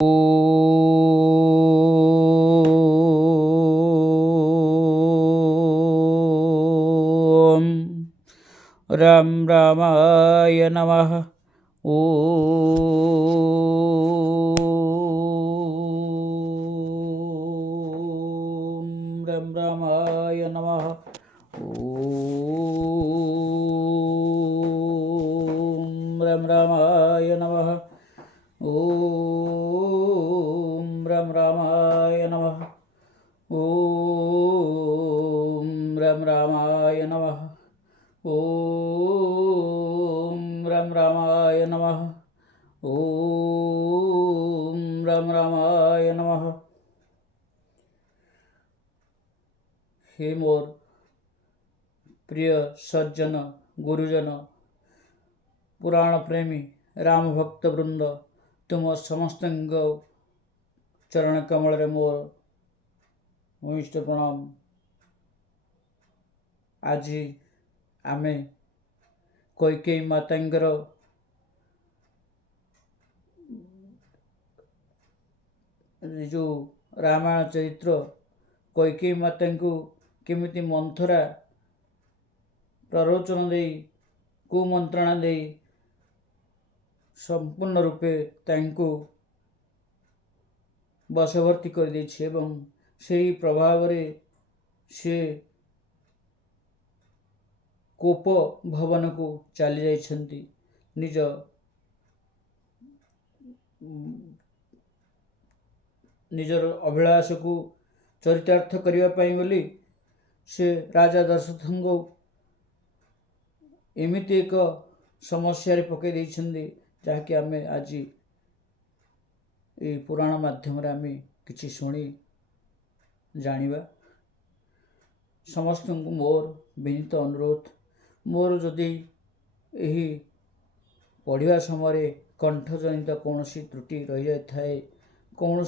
ॐ राम रामाय नमः। ॐ राम रामाय नमः। ॐ राम रामाय नमः। ॐ राम रामाय नमः। ॐ राम रामाय नमः। ॐ राम रामाय नमः। ॐ राम रामाय नमः। हे मोर प्रिय सज्जन गुरुजन पुराण प्रेमी राम भक्त वृंद, तुम समस्त चरण कमल मोर भूमिष्ठ प्रणाम। आज आमे कैकेयी मातांकर जो रामायण चरित्र कैकेयी माता को केमिति मंथरा प्ररोचन दे कुमंत्रणा दे संपूर्ण रूपे तांको बशवर्ती कर देछि एवं सेही प्रभाव रे से कोप भवन को चली जाइछन्ति निज निजर अभिलाष को चरितार्थ करिवा पाई बोली से राजा दशरथ को एमिति एक समस्या पकई देइछन्ति जहाँकि आमे आज ये पुराण माध्यम आमे किछि शुणी जानिबा। समस्त को मोर विनीत अनुरोध, मोर जदि यही पढ़िया समय कंठजनित कौन त्रुटि रही जाए, कौन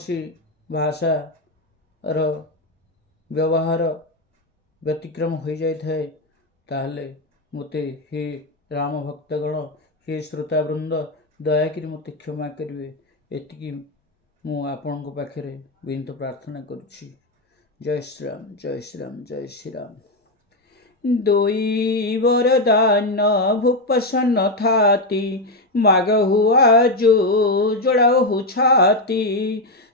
भाषा व्यवहार व्यतिक्रम हो जाए, ताहले मते हे राम भक्तगण, हे श्रोतावृंद दयाकरी मते क्षमा करिवे। एतिकी मु आपन को पाखरे विनीत प्रार्थना करुछि। जय श्री राम, जय श्री राम, जय श्री राम। दोई वरदान भूपसन थाती, मागहु आजो जोड़ाहु छाती।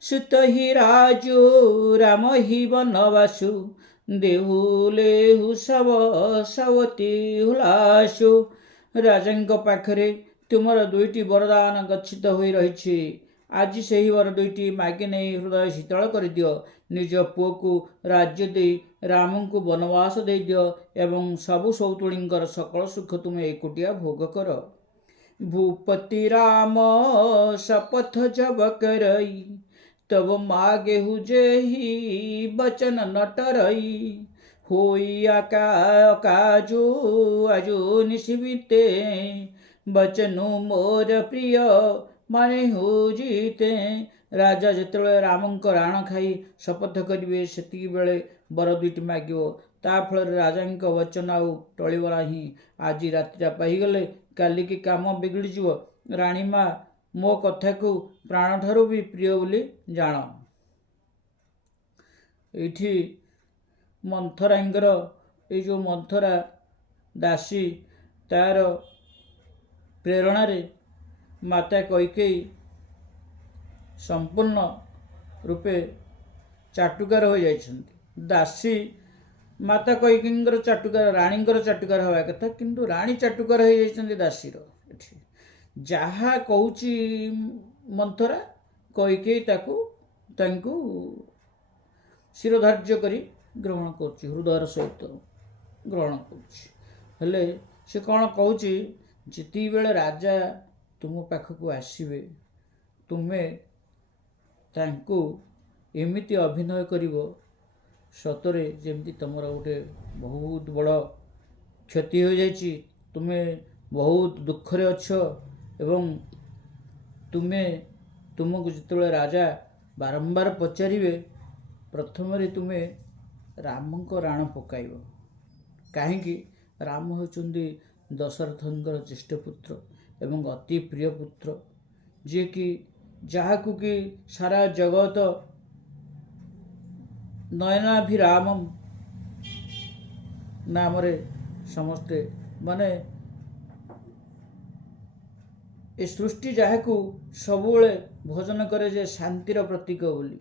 सुत ही राजो राम ही बनवासु, देहुलेहु सब सवती हुलासु। राजा पाखरे तुमर दुईटी वरदान गच्छित हो रही, आज से ही वर दुईटी मागे नहीं हृदय शीतल कर दियो। निज पुओ को राज्य दे राम को वनवास दे दियो एवं सबु सौतुणींकर सकल सुख तुम एकुटिया भोग कर। भूपति राम शपथ जब करई, तब मागेहु जेहि बचन न टरई। होई काजो आजो निशिबिते, बचनु मोर प्रिय माने हो जीते। राजा जिते राम राण खाई शपथ करेंगे से बेले वर दुईटी मागिव, ता फल राजा वचन आउ टलिब नाही। आज रातिटा पाईगले काली की काम बिगड़ी राणी माँ मो कथा को प्राण ठारू भी प्रिय बोली जान। ये मंथरांगर ये जो मंथरा दासी तार प्रेरणा रे माता कैकेयी संपूर्ण रूपे चाटुकार हो जाइछन्ति। दासी माता कैकेयींकर चाटुकार, राणींकर चाटुकार हवा कथा, किंतु राणी चाटुकार हो जाइछन्ति दासीर। एठी जहा कहूची मंथरा कैकेयी तांकु शिरोधार्य करी ग्रहण करुछि, हृदयर सहित ग्रहण करुछि। हेले से कौन कहूची, जिति बेले राजा तुम पाखक आसवे तुमे तांकु एमिति अभिनय करिवो सतरे जेमती तुमर गोटे बहुत बड़ क्षति हो जाइछि, तुमे बहुत दुख रे अछ एवं तुमको जिते राजा बारंबार पचारे प्रथम तुमे राम को राण पकाइब। कहीं राम होचुंदी दशरथंकर ज्येष्ठ पुत्र एवं अति प्रिय पुत्र, जे कि ଯାହାକୁ କି ସାରା ଜଗତ ନୟନାଭିରାମମ୍ ନାମରେ ସମସ୍ତେ ମାନେ ଏ ସୃଷ୍ଟି ଯାହାକୁ ସବୁବେଳେ ଭୋଜନ କରେ ଯେ ଶାନ୍ତିର ପ୍ରତୀକ ବୋଲି,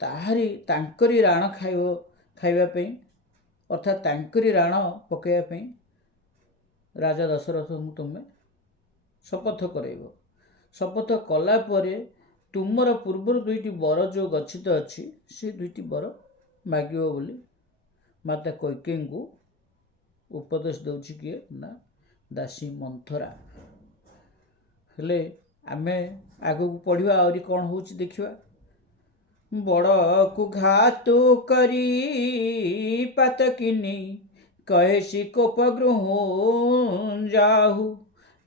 ତାଙ୍କରି ରାଣ ଖାଇବା ପାଇଁ ଅର୍ଥାତ୍ ତାଙ୍କରି ରାଣ ପକାଇବା ପାଇଁ ରାଜା ଦଶରଥଙ୍କୁ ତୁମେ ଶପଥ କରାଇବ। ଶପଥ କଲା ପରେ ତୁମର ପୂର୍ବରୁ 2ଟି ବର ଯେଉଁ ଗଚ୍ଛିତ ଅଛି ସେ 2ଟି ବର ମାଗିବ ବୋଲି ମାତା କୈକେୟୀଙ୍କୁ ଉପଦେଶ ଦେଉଛି କିଏ ନା ଦାସୀ ମନ୍ଥରା। ହେଲେ ଆମେ ଆଗକୁ ପଢ଼ିବା, ଆହୁରି କ'ଣ ହେଉଛି ଦେଖିବା। ବଡ଼କୁ ଘାତୁ କରି ପାତକିନି କହେସି କୋପ ଗୃହ ଯାହୁ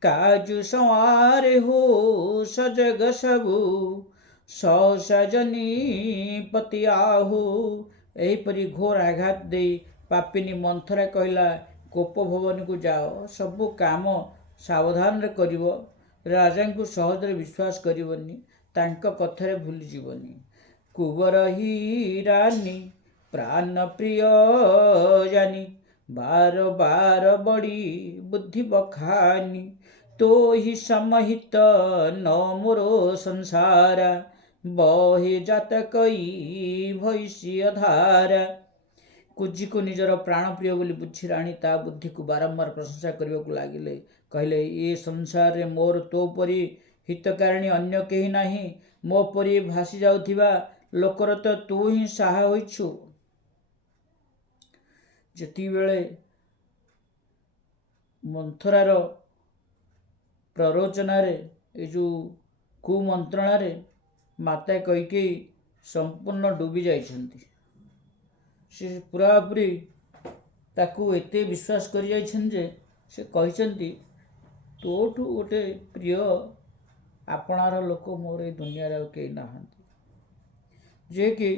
କାଜୁ ସଂୱାରେ ହୋ ସଜଗ ସବୁ ସହସାଜନୀ ପତି ଆହୁ। ଏହିପରି ଘୋର ଆଘାତ ଦେଇ ପାପିନୀ ମନ୍ଥରା କହିଲା, କୋପ ଭବନକୁ ଯାଅ, ସବୁ କାମ ସାବଧାନରେ କରିବ, ରାଜାଙ୍କୁ ସହଜରେ ବିଶ୍ୱାସ କରିବନି, ତାଙ୍କ କଥାରେ ଭୁଲିଯିବନି। କୁବର ହୀରାନି ପ୍ରାଣ ପ୍ରିୟ ଜାନି ବାର ବାର ବଡ଼ି ବୁଦ୍ଧି ବଖାନି तो ही समहित न मोरो संसारा बहे जात कई भैष्य धारा। कुजीको निजर प्राण प्रिय बोली बुझी राणी ता बुद्धि को बारंबार प्रशंसा करने लगिले। कहले ये संसार रे मोर तो परी हितकारिणी अन्य केही नाही, मो परी भासी जाउथिबा लोकर तो तू ही साहा होइछु। जति बेले मंथरार प्ररोचनारे ए जो कुमंत्रणारे माता कैकेयी संपूर्ण डूबी जाइछन्ति। से पूरापूरी ताकू एते विश्वास करि जाइछन् जे से कहिछन्ति तोठू गोटे प्रिय आपणार लोक मोर ए दुनिया रे केही नाहांती, जे कि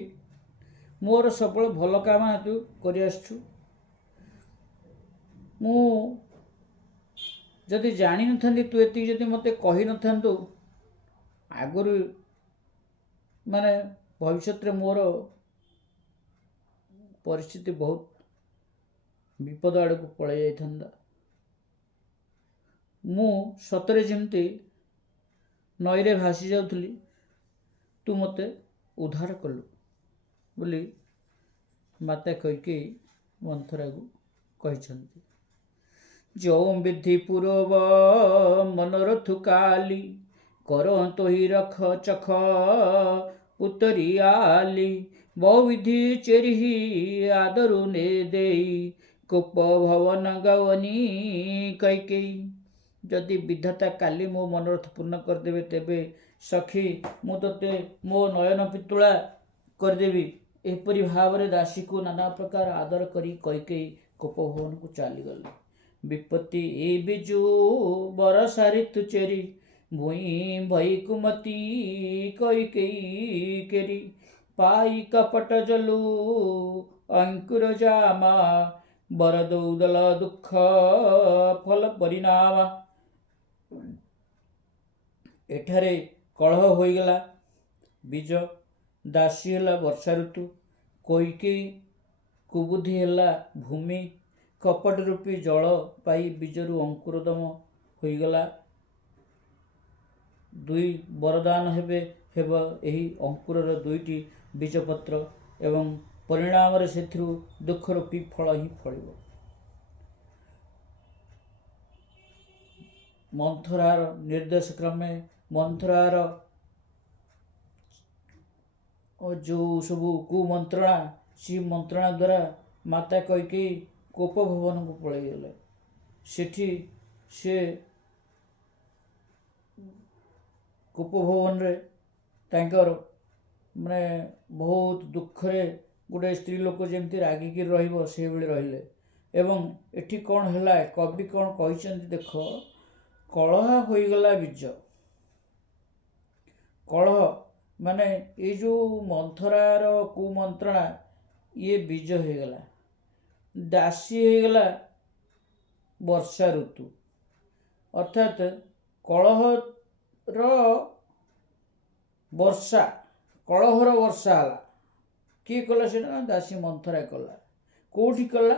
मोर सबल भल काम तू करि आछछु। मु जदि जानी नथांती तू एति जदि मते कहि नथांतु आगुरु माने भविष्यत रे मोर परिस्थिति बहुत विपद आड़क पड़े जाइथंदा। मु सतरे जेमती नईरे भासी जाउथली, तू मते उद्धार कलु बोली माता कैकेयी मंथरा को कहिछन्ति। जो विधि पूर्व मनोरथ काली करंतो ही रख चख पुतरी आली बहुविधि चेरिही आदरु ने देई कुप भवन गवनी कैकेयी। जदि विधाता काली मो मनोरथ पूर्ण करदेवे तेबे सखी मु तोते मो नयन पितुला करदेवी। एपरी भाव दासी को नाना प्रकार आदर करी कैकेयी कोप भवन को चली गले। विपत्ति ए बिजु बरसा ऋतु चेरी भुई भई कुमती कैकेयी केरी पाई कपट जलु अंकुर जामा बर दौदल दुख फल परिणाम। एठारे कलह होईगला, बीज दासी है वर्षा ऋतु, कैकेयी कुबुद्धि है भूमि, कपट रूपी जल पाई बीजरू अंकुरदम होईगला। दुई वरदान हेबे एही अंकुरर 2टी बीजपत्र एवं परिणाम से दुख रूपी फल ही फलिब। मंथरार निर्देश क्रमे मंथरार जो सबू कुमंत्रणा सी मंत्रणा द्वारा माता कैकेयी कोप भवन को पलि गले। सेठी से कोप भवन रे तांकर माने बहुत दुख रे गोटे स्त्री लोक जेमती रागिकी रहिबो से बेले रहिले। एवं एठी कौन हैला कवि कौन कहिसंती देख, कलह होईगला बीज। कलह माने ये जो मंथरार कुमंत्रणा ये बीज हो गला, दासी हो गला वर्षा ऋतु। अर्थात कलह ବର୍ଷା କଳହର ବର୍ଷା ହେଲା। କିଏ କଲା ସେଇଟା ନା ଦାସୀ ମନ୍ଥରା କଲା। କେଉଁଠି କଲା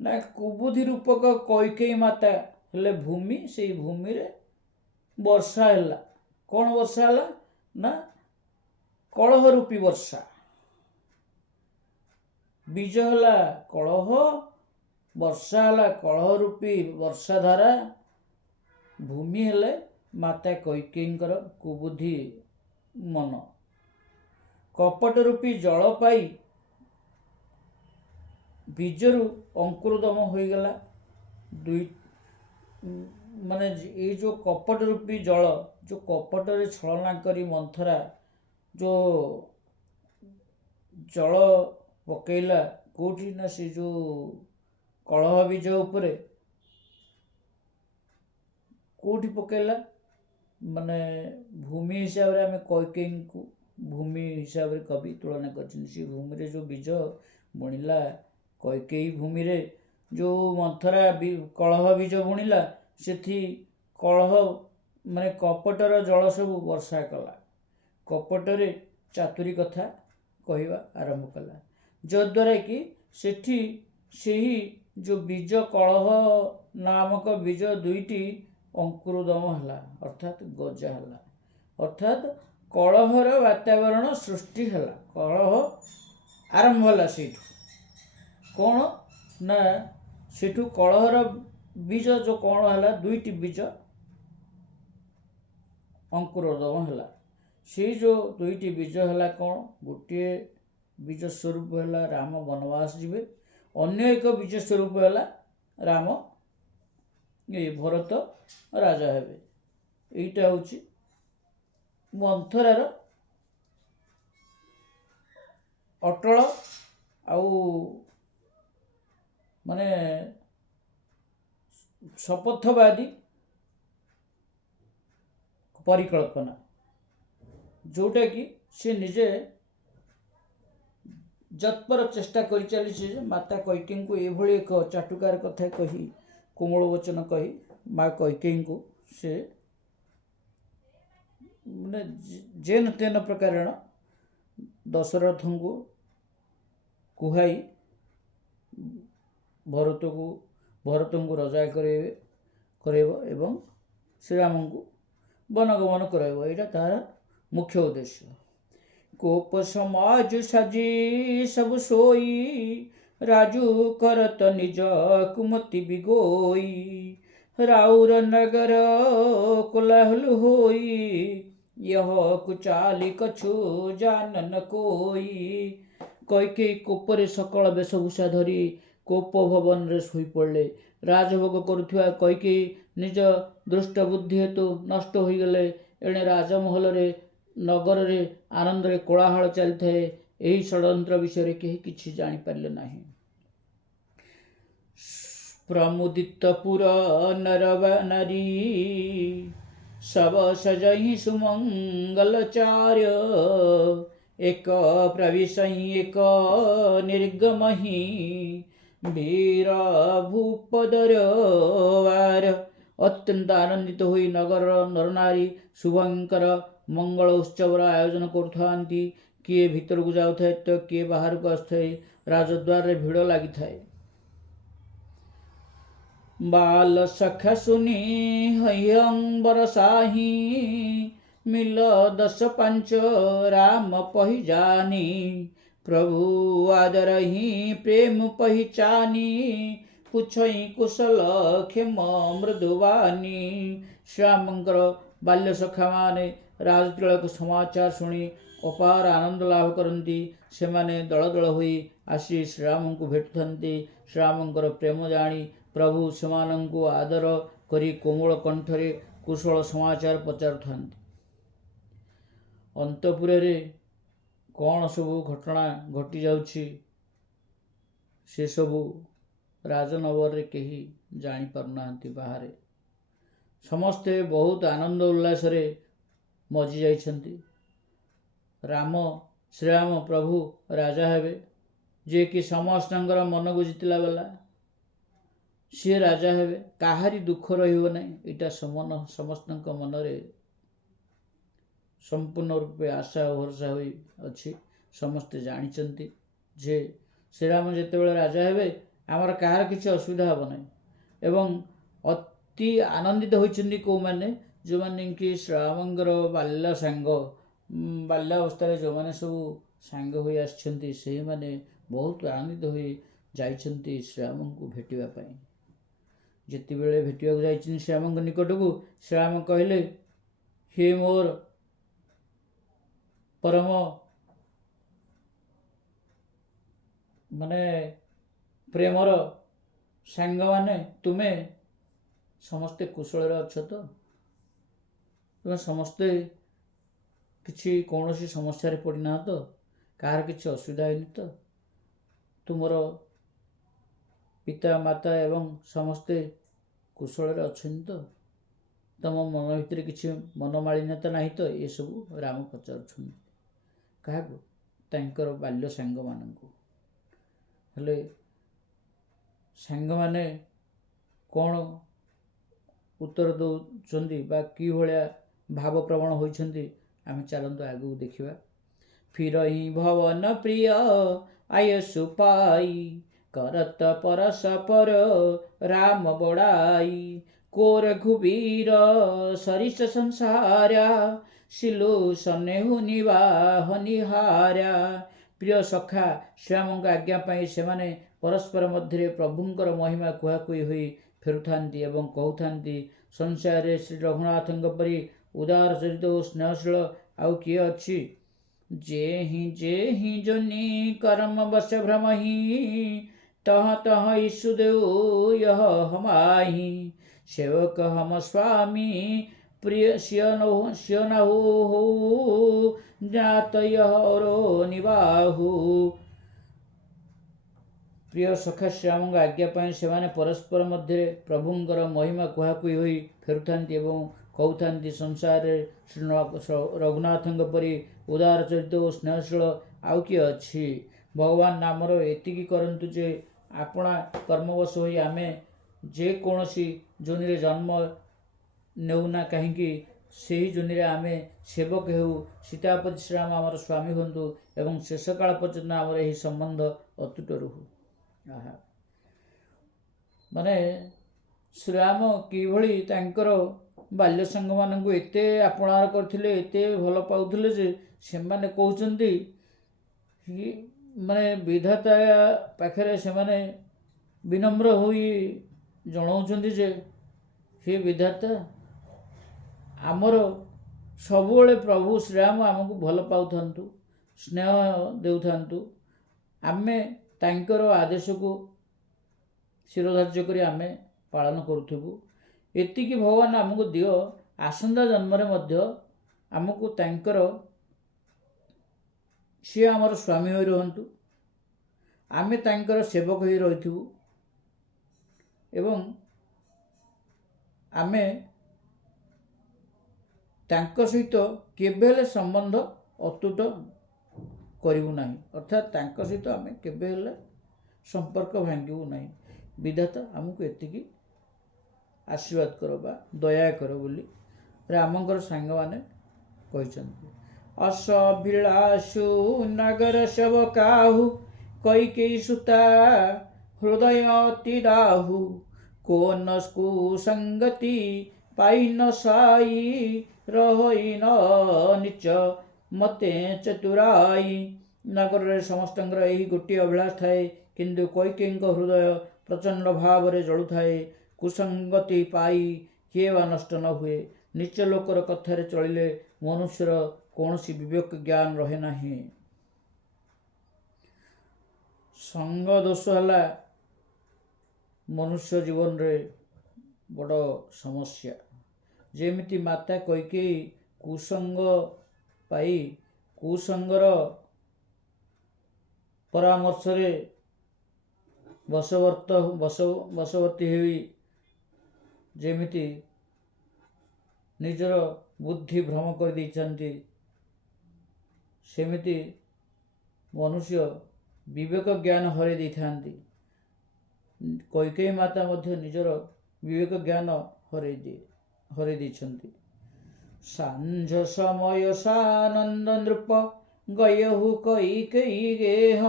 ନା କୁବୁଧି ରୂପକ କୈକେୟୀ ମାତା ହେଲେ ଭୂମି, ସେଇ ଭୂମିରେ ବର୍ଷା ହେଲା। କ'ଣ ବର୍ଷା ହେଲା ନା କଳହ ରୂପୀ ବର୍ଷା। ବୀଜ ହେଲା କଳହ, ବର୍ଷା ହେଲା କଳହ ରୂପୀ ବର୍ଷା ଧାରା, ଭୂମି ହେଲେ ମାତା କୈକେୟୀଙ୍କର କୁବୁଦ୍ଧି ମନ। କପଟ ରୂପୀ ଜଳ ପାଇ ବୀଜରୁ ଅଙ୍କୁରୋଦମ ହୋଇଗଲା। ମାନେ ଏଇ ଯେଉଁ କପଟ ରୂପୀ ଜଳ, ଯେଉଁ କପଟରେ ଛଳନା କରି ମନ୍ଥରା ଯେଉଁ ଜଳ ପକେଇଲା କେଉଁଠି ନା ସେ ଯେଉଁ କଳହ ବୀଜ ଉପରେ କେଉଁଠି ପକେଇଲା ମାନେ ଭୂମି ହିସାବରେ ଆମେ କୈକେୟୀଙ୍କୁ ଭୂମି ହିସାବରେ କବି ତୁଳନା କରିଛନ୍ତି। ସେ ଭୂମିରେ ଯେଉଁ ବୀଜ ବୁଣିଲା, କୈକେୟୀ ଭୂମିରେ ଯେଉଁ ମନ୍ଥରା କଳହ ବୀଜ ବୁଣିଲା, ସେଠି କଳହ ମାନେ କପଟର ଜଳ ସବୁ ବର୍ଷା କଲା। କପଟରେ ଚାତୁରୀ କଥା କହିବା ଆରମ୍ଭ କଲା, ଯଦ୍ୱାରା କି ସେଠି ସେହି ଯେଉଁ ବୀଜ କଳହ ନାମକ ବୀଜ ଦୁଇଟି ଅଙ୍କୁରୋଦମ ହେଲା, ଅର୍ଥାତ୍ ଗଜା ହେଲା। ଅର୍ଥାତ୍ କଳହର ବାତାବରଣ ସୃଷ୍ଟି ହେଲା, କଳହ ଆରମ୍ଭ ହେଲା ସେଇଠୁ। କ'ଣ ନା ସେଠୁ କଳହର ବୀଜ ଯେଉଁ କ'ଣ ହେଲା, ଦୁଇଟି ବୀଜ ଅଙ୍କୁରୋଦମ ହେଲା। ସେଇ ଯେଉଁ ଦୁଇଟି ବୀଜ ହେଲା କ'ଣ, ଗୋଟିଏ ବୀଜ ସ୍ୱରୂପ ହେଲା ରାମ ବନବାସ ଯିବେ, ଅନ୍ୟ ଏକ ବୀଜ ସ୍ୱରୂପ ହେଲା ରାମ ଭରତ ରାଜା ହେବେ। ଏଇଟା ହେଉଛି ମନ୍ଥରାର ଅଟଳ ଆଉ ମାନେ ଶପଥବାଦୀ ପରିକଳ୍ପନା, ଯେଉଁଟାକି ସେ ନିଜେ ଯତ୍ପର ଚେଷ୍ଟା କରିଚାଲିଛି ଯେ ମାତା କୈକେୟୀଙ୍କୁ ଏଭଳି ଏକ ଚାଟୁକାର କଥା କହି, କୋମଳ ବଚନ କହି ମା କୈକେୟୀଙ୍କୁ ସେ ମାନେ ଯେନ ତେନ ପ୍ରକାରେଣ ଦଶରଥଙ୍କୁ କୁହାଇ ଭରତଙ୍କୁ ରଜା କରାଇବ ଏବଂ ଶ୍ରୀରାମଙ୍କୁ ବନଗମନ କରାଇବ। ଏଇଟା ତାର ମୁଖ୍ୟ ଉଦ୍ଦେଶ୍ୟ। କୋପ ସମାଜ ସାଜି ସବୁ ଶୋଇ, ରାଜୁ କରତ ନିଜ କୁମତି ବିଗୋଇ, ରାଉର ନଗର କୋଲାହଲ ହୋଇ, यह ଚାଲି କଛୁ ଜାନନ କୋଇ। କୈକେୟୀ କୋପରେ ସକଳ ବେଶଭୂଷା ଧରି କୋପ ଭବନରେ ଶୋଇପଡ଼ିଲେ। ରାଜଭୋଗ କରୁଥିବା କୈକେୟୀ ନିଜ ଦୃଷ୍ଟ ବୁଦ୍ଧି ହେତୁ ନଷ୍ଟ ହୋଇଗଲେ। ଏଣେ ରାଜମହଲରେ ନଗରରେ ଆନନ୍ଦରେ କୋଳାହଳ ଚାଲିଥାଏ। ଏହି ଷଡ଼ଯନ୍ତ୍ର ବିଷୟରେ କେହି କିଛି ଜାଣିପାରିଲେ ନାହିଁ। ପ୍ରମୁଦିତ ପୁର ନର ନାରୀ, ସବ ସଜହି ସୁମଙ୍ଗଲ ଚାର୍ୟ, ଏକ ପ୍ରବିଶହି ଏକ ନିର୍ଗମହି, ବୀର ଭୂପଦର। ଅତ୍ୟନ୍ତ ଆନନ୍ଦିତ ହୋଇ ନଗରର ନରନାରୀ ଶୁଭଙ୍କର ମଙ୍ଗଳ ଉତ୍ସବର ଆୟୋଜନ କରୁଥାନ୍ତି। କିଏ ଭିତରକୁ ଯାଉଥାଏ ତ କିଏ ବାହାରକୁ ଆସୁଥାଏ। ରାଜଦ୍ୱାରରେ ଭିଡ଼ ଲାଗିଥାଏ। ବାଲ ସଖା ଶୁନି ହଇଅମ୍ବର ସାହି, ମିଲ 10 5 ରାମ ପହି ଜାନି, ପ୍ରଭୁ ଆଦର ହିଁ ପ୍ରେମ ପହିଚାନି, ପୁଛଇ କୁଶଲ କ୍ଷେମ ମୃଦୁବାନୀ। ଶ୍ରୀରାମଙ୍କର ବାଲ୍ୟ ସଖାମାନେ ରାଜତିଳକ ସମାଚାର ଶୁଣି ଅପାର ଆନନ୍ଦ ଲାଭ କରନ୍ତି। ସେମାନେ ଦଳ ଦଳ ହୋଇ ଆସି ଶ୍ରୀରାମଙ୍କୁ ଭେଟୁଥାନ୍ତି। ଶ୍ରୀରାମଙ୍କର ପ୍ରେମ ଜାଣି ପ୍ରଭୁ ସେମାନଙ୍କୁ ଆଦର କରି କୋମଳ କଣ୍ଠରେ କୁଶଳ ସମାଚାର ପଚାରୁଥାନ୍ତି। ଅନ୍ତଃପୁରରେ କ'ଣ ସବୁ ଘଟଣା ଘଟି ଯାଉଛି ସେସବୁ ରାଜନଗରରେ କେହି ଜାଣିପାରୁନାହାନ୍ତି। ବାହାରେ ସମସ୍ତେ ବହୁତ ଆନନ୍ଦ ଉଲ୍ଲାସରେ ମଜି ଯାଇଛନ୍ତି। ଶ୍ରୀରାମ ପ୍ରଭୁ ରାଜା ହେବେ, ଯିଏକି ସମସ୍ତଙ୍କର ମନକୁ ଜିତିଲା ବାଲା, ସିଏ ରାଜା ହେବେ। କାହାରି ଦୁଃଖ ରହିବ ନାହିଁ। ଏଇଟା ସମସ୍ତଙ୍କ ମନରେ संपूर्ण रूपे आशा और भरोसा होई अछि। समस्ते जानिचंती जे श्रीराम जेतेबेले राजा हेबे आमर कहार किसी असुविधा हम ना एवं अति आनंदित होइचंती को माने जो माने कि श्रीरामंगर बाल्य सांग बाल्यावस्था जो माने सब सांग होई आछंती से माने बहुत आनंदित होई जाइचंती श्रीराम को भेटिबा पई। जेतेबेले भेटिବାକୁ जाइचंती श्रीराम निकट को श्रीराम कहले हे मोर परम माने प्रेमर सांग माने तुमे समस्ते कुशल अच्छ तो तुम समस्ते किसी कौन सी समस्या पड़ना तो कहार किसी असुविधा है तो तुमर पिता माता एवं समस्ते कुशल अच्छे तो तुम मन भितर किसी मनमालिन्यता नहीं तो ये सब राम पचार क्या तांकर बाल्य सांग मानू हेले सांग माने कौन उत्तर दौरान बा कि भाया भाव प्रवण होइछंती आम चलतु आगू देखा। फिर ही भवन प्रिय आयसु पाई करत परस पर राम बड़ाई कोर घुबीर सरिस संसारा सिलु सनेहु निवाह निहारा। प्रिय सखा श्याम आज्ञा पाई से माने परस्पर मध्य प्रभुंकर महिमा कुहाकुई हुई फेरुथांती एवं कहउथांती संसार श्री रघुनाथ परी उदार चरित और स्नेहशील आउ किए अच्छी। जे ही जोनी कर्म बस भ्रम ही तह तह ईसुदेव यह हमाही सेवक हम स्वामी प्रिय सियनहु ज्ञात यह रो निबाहु। प्रिय सखा श्याम आज्ञा पाई से माने परस्पर मध्य प्रभुंकर महिमा कुहाकुई होई फेरुथांती एवं कहउथांती संसार श्री रघुनाथ परी उदार चरित और स्नेहशील आउ किए अच्छी। भगवान नामर एतिकी करंतु जे आपणा कर्मवश होई आमे जे कौनसी जोनि जन्म नेउना कहीं से ही जोनि आमे सेवक हेउ सीतापति श्रीराम आमर स्वामी हूँ एवं शेष काल पर्यंत आमर यही संबंध अतुट रुहु। माने श्रीराम किभली तांकर बाल्य सांग मानू एते आपणार करथिले एते भल पाउथिले जे से माने कहउचंती माने विधाता पाखरे से माने विनम्र होई जणाउचंती जे हे विधाता आमर सबुले प्रभु श्रीराम आमको भल पाउथांतु स्नेह देउथांतु आमे तांकर आदेश को शिरोधार्य करी आमे पालन करुथबु एतिकी भगवान आमको दियो आसंदा जन्मरे मध्य आमको तांकर सी आमर स्वामी होई रहंतु आमे तांकर सेवक होई रहिथबु एवं आमे तांक सहित केबेले संबंध अतुट करिबु नाही अर्थात तांक सहित आमे केबेले संपर्क भांगिबु नाही। विधाता आमको एतिकी आशीर्वाद करो बा दया करो बोली रामंकर सांग माने कहिसंती। असभिलाषु नगर सब काहू कैकेयी सुता हृदय अति दाहू को न कुसंगति पाई न साई रही न निच मते चतुराई। नगर समस्त यही गोटे अभिलाष थाए किंतु कैकेयी हृदय प्रचंड भाव में जलु थाए कुसंगति पाई किए बा नष्ट न हुए। नीच लोकर कथार चलिले मनुष्यर कौनसी विवेक ज्ञान रहे नाही। संग दोष है मनुष्य जीवन रे बड़ समस्या। जेमिति माता कैकेयी कुसंग पाई कुसंगर परामर्श रे बशवर्ती हुई जेमिति निजर बुद्धि भ्रम कर देइछन्ति सेमिति मनुष्य विवेक ज्ञान हरै देइथान्ति। कैकेयी माता मध्य निजर विवेक ज्ञान हरै देइछन्ति। ସାଞ୍ଝ ସମୟ ସାନନ୍ଦ ନୃପ ଗୟହୁ କୈକେୟୀ ଗେହ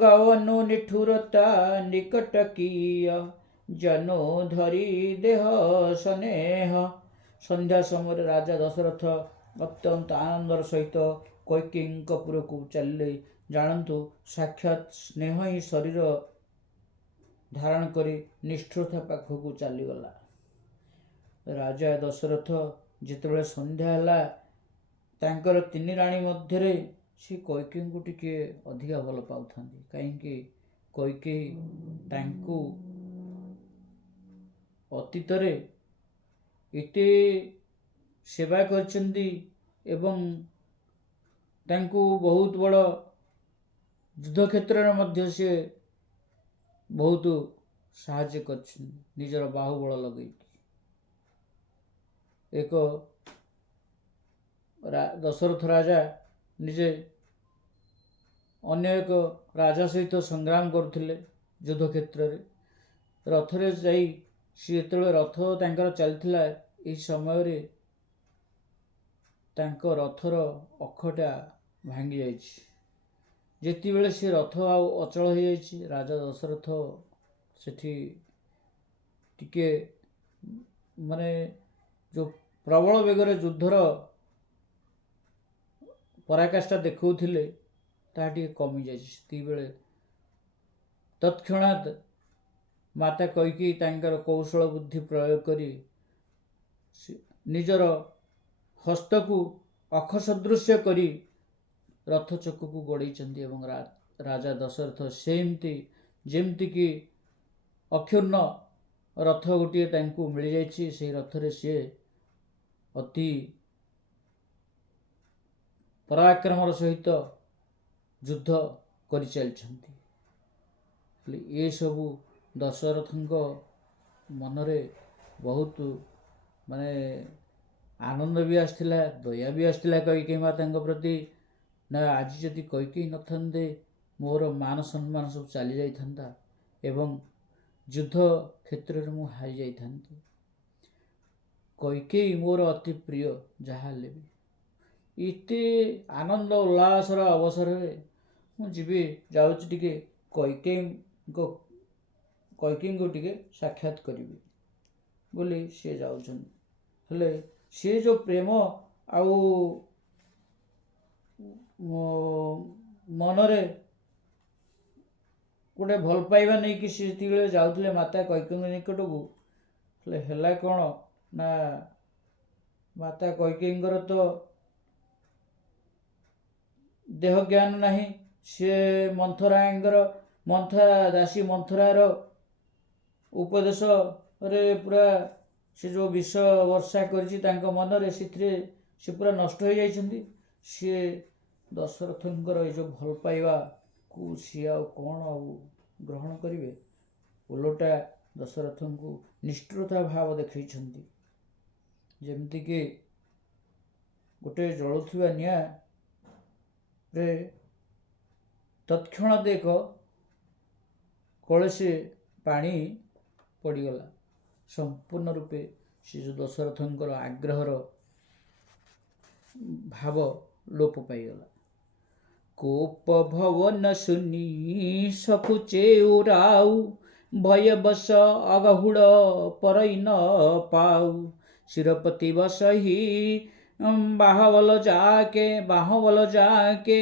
ଗୱନୁ ନିଠୁରତା ନିକଟ କିୟ ଜନୁ ଧରି ଦେହ ସ୍ନେହ। ସନ୍ଧ୍ୟା ସମୟରେ ରାଜା ଦଶରଥ ଅତ୍ୟନ୍ତ ଆନନ୍ଦର ସହିତ କୈକେୟୀଙ୍କ ପୁରକୁ ଚାଲିଲେ। ଜାଣନ୍ତୁ, ସାକ୍ଷାତ୍ ସ୍ନେହ ହିଁ ଶରୀର ଧାରଣ କରି ନିଷ୍ଠୁରତା ପାଖକୁ ଚାଲିଗଲା। ରାଜା ଦଶରଥ ଯେତେବେଳେ ସନ୍ଧ୍ୟା ହେଲା, ତାଙ୍କର ତିନି ରାଣୀ ମଧ୍ୟରେ ସେ କୈକେୟୀଙ୍କୁ ଟିକେ ଅଧିକା ଭଲ ପାଉଥାନ୍ତି। କାହିଁକି? କୈକେୟୀ ତାଙ୍କୁ ଅତୀତରେ ଏତେ ସେବା କରିଛନ୍ତି ଏବଂ ତାଙ୍କୁ ବହୁତ ବଡ଼ ଯୁଦ୍ଧ କ୍ଷେତ୍ରରେ ମଧ୍ୟ ସେ ବହୁତ ସାହାଯ୍ୟ କରିଛନ୍ତି ନିଜର ବାହୁବଳ ଲଗେଇକି। ଏକ ଦଶରଥ ରାଜା ନିଜେ ଅନ୍ୟ ଏକ ରାଜା ସହିତ ସଂଗ୍ରାମ କରୁଥିଲେ ଯୁଦ୍ଧ କ୍ଷେତ୍ରରେ। ରଥରେ ଯାଇ ସେ ଯେତେବେଳେ ରଥ ତାଙ୍କର ଚାଲିଥିଲା, ଏହି ସମୟରେ ତାଙ୍କ ରଥର ଅଖଟା ଭାଙ୍ଗି ଯାଇଛି। ଯେତେବେଳେ ସେ ରଥ ଆଉ ଅଚଳ ହୋଇଯାଇଛି, ରାଜା ଦଶରଥ ସେଠି ଟିକେ ମାନେ ଯେଉଁ ପ୍ରବଳ ବେଗରେ ଯୁଦ୍ଧର ପରାକାଷ୍ଠା ଦେଖାଉଥିଲେ ତାହା ଟିକେ କମିଯାଇଛି। ସେତିକିବେଳେ ତତ୍କ୍ଷଣାତ୍ ମାତା କୈକେୟୀ ତାଙ୍କର କୌଶଳ ବୁଦ୍ଧି ପ୍ରୟୋଗ କରି ନିଜର ହସ୍ତକୁ ଅଖ ସଦୃଶ୍ୟ କରି ରଥ ଚକକୁ ଗୋଡ଼େଇଛନ୍ତି ଏବଂ ରାଜା ଦଶରଥ ସେମିତି ଯେମିତିକି ଅକ୍ଷୁର୍ଣ୍ଣ ରଥ ଗୋଟିଏ ତାଙ୍କୁ ମିଳିଯାଇଛି, ସେହି ରଥରେ ସିଏ ଅତି ପରାକ୍ରମର ସହିତ ଯୁଦ୍ଧ କରିଚାଲିଛନ୍ତି। ହେଲେ ଏସବୁ ଦଶରଥଙ୍କ ମନରେ ବହୁତ ଆନନ୍ଦ ବି ଆସିଥିଲା, ଦୟା ବି ଆସିଥିଲା କୈକେୟୀ ମାତାଙ୍କ ପ୍ରତି। ନା, ଆଜି ଯଦି କୈକେୟୀ ନଥାନ୍ତେ ମୋର ମାନ ସମ୍ମାନ ସବୁ ଚାଲି ଯାଇଥାନ୍ତା ଏବଂ ଯୁଦ୍ଧ କ୍ଷେତ୍ରରେ ମୁଁ ହାରି ଯାଇଥାନ୍ତି। କୈକେୟୀ ମୋର ଅତି ପ୍ରିୟ। ଯାହା ହେଲେ ବି ଏତେ ଆନନ୍ଦ ଉଲ୍ଲାସର ଅବସରରେ ମୁଁ ଯାଉଛି ଟିକେ କୈକେୟୀଙ୍କୁ ଟିକେ ସାକ୍ଷାତ କରିବି ବୋଲି ସେ ଯାଉଛନ୍ତି। ହେଲେ ସେ ଯେଉଁ ପ୍ରେମ ଆଉ ମନରେ ଗୋଟେ ଭଲ ପାଇବା ନେଇକି ସେ ଯେତେବେଳେ ଯାଉଥିଲେ ମାତା କୈକେୟୀଙ୍କ ନିକଟକୁ, ହେଲେ ହେଲା କ'ଣ ନା, ମାତା କୈକେୟୀଙ୍କର ତ ଦେହ ଜ୍ଞାନ ନାହିଁ। ସେ ଦାସୀ ମନ୍ଥରାର ଉପଦେଶରେ ପୁରା ସେ ଯେଉଁ ବିଷ ବର୍ଷା କରିଛି ତାଙ୍କ ମନରେ, ସେଥିରେ ସେ ପୁରା ନଷ୍ଟ ହୋଇଯାଇଛନ୍ତି। ସିଏ ଦଶରଥଙ୍କର ଏ ଯେଉଁ ଭଲ ପାଇବାକୁ ସିଏ ଆଉ କ'ଣ ଆଉ ଗ୍ରହଣ କରିବେ? ଓଲଟା ଦଶରଥଙ୍କୁ ନିଷ୍ଠୁରତା ଭାବ ଦେଖାଇଛନ୍ତି। ଯେମିତିକି ଗୋଟେ ଜଳୁଥିବା ନିଆଁରେ ତତ୍କ୍ଷଣାତ୍ ଏକ କଳସୀ ପାଣି ପଡ଼ିଗଲା। ସମ୍ପୂର୍ଣ୍ଣ ରୂପେ ସେ ଯେଉଁ ଦଶରଥଙ୍କର ଆଗ୍ରହର ଭାବ ଲୋପ ପାଇଗଲା। କୋପ ଭବନ ଶୁନି ସଖୁ ଚେଉରାଉ ଭୟବଶ ଅଗହୁଡ଼ ପରଇ ନ ପାଉ ଶିରପତି ବସହି ବାହବଲ ଯାକେ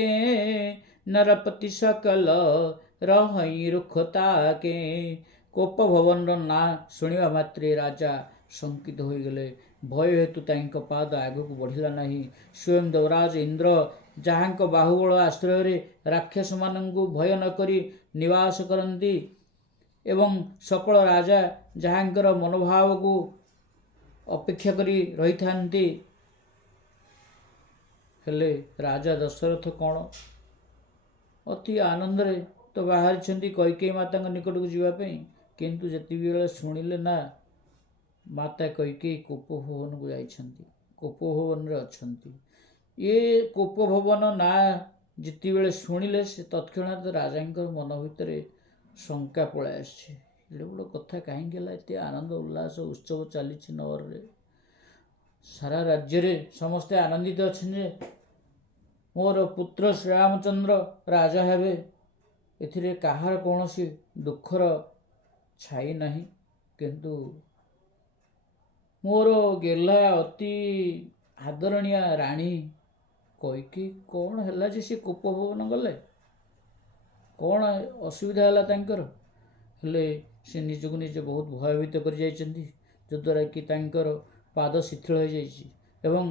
ନରପତି ସକଲ ରହଇ ରୁଖ ତାକେ। କୋପ ଭବନର ନାଁ ଶୁଣିବା ମାତ୍ରେ ରାଜା ଶଙ୍କିତ ହୋଇଗଲେ। ଭୟ ହେତୁ ତାଙ୍କ ପାଦ ଆଗକୁ ବଢ଼ିଲା ନାହିଁ। ସ୍ୱୟଂ ଦେବରାଜ ଇନ୍ଦ୍ର, ଯାହାଙ୍କ ବାହୁବଳ ଆଶ୍ରୟରେ ରାକ୍ଷସମାନଙ୍କୁ ଭୟ ନ କରି ନିବାସ କରନ୍ତି ଏବଂ ସକଳ ରାଜା ଯାହାଙ୍କର ମନୋଭାବକୁ ଅପେକ୍ଷା କରି ରହିଥାନ୍ତି, ହେଲେ ରାଜା ଦଶରଥ କ'ଣ ଅତି ଆନନ୍ଦରେ ତ ବାହାରିଛନ୍ତି କୈକେୟୀ ମାତାଙ୍କ ନିକଟକୁ ଯିବା ପାଇଁ, କିନ୍ତୁ ଯେତେବେଳେ ଶୁଣିଲେ ନା ମାତା କୈକେୟୀ କୋପଭବନକୁ ଯାଇଛନ୍ତି, କୋପଭବନରେ ଅଛନ୍ତି, ଏ କୋପଭବନ ନାଁ ଯେତେବେଳେ ଶୁଣିଲେ ସେ ତତ୍କ୍ଷଣାତ୍ ରାଜାଙ୍କର ମନ ଭିତରେ ଶଙ୍କା ପଳାଇ ଆସିଛି। ହେଲେ ଗୋଟେ କଥା, କାହିଁକି ହେଲା ଏତେ ଆନନ୍ଦ ଉଲ୍ଲାସ ଉତ୍ସବ ଚାଲିଛି ନଗରରେ, ସାରା ରାଜ୍ୟରେ ସମସ୍ତେ ଆନନ୍ଦିତ ଅଛନ୍ତି ଯେ ମୋର ପୁତ୍ର ଶ୍ରୀରାମଚନ୍ଦ୍ର ରାଜା ହେବେ। ଏଥିରେ କାହାର କୌଣସି ଦୁଃଖର ଛାଇ ନାହିଁ। କିନ୍ତୁ ମୋର ଗେହ୍ଲା ଅତି ଆଦରଣୀୟା ରାଣୀ କୈକେୟୀ କ'ଣ ହେଲା ଯେ ସେ କୋପଭବନ ଗଲେ? କ'ଣ ଅସୁବିଧା ହେଲା ତାଙ୍କର? ହେଲେ ସେ ନିଜକୁ ନିଜେ ବହୁତ ଭୟଭୀତ କରି ଯାଇଛନ୍ତି, ଯଦ୍ୱାରା କି ତାଙ୍କର ପାଦ ଶିଥିଳ ହୋଇଯାଇଛି। ଏବଂ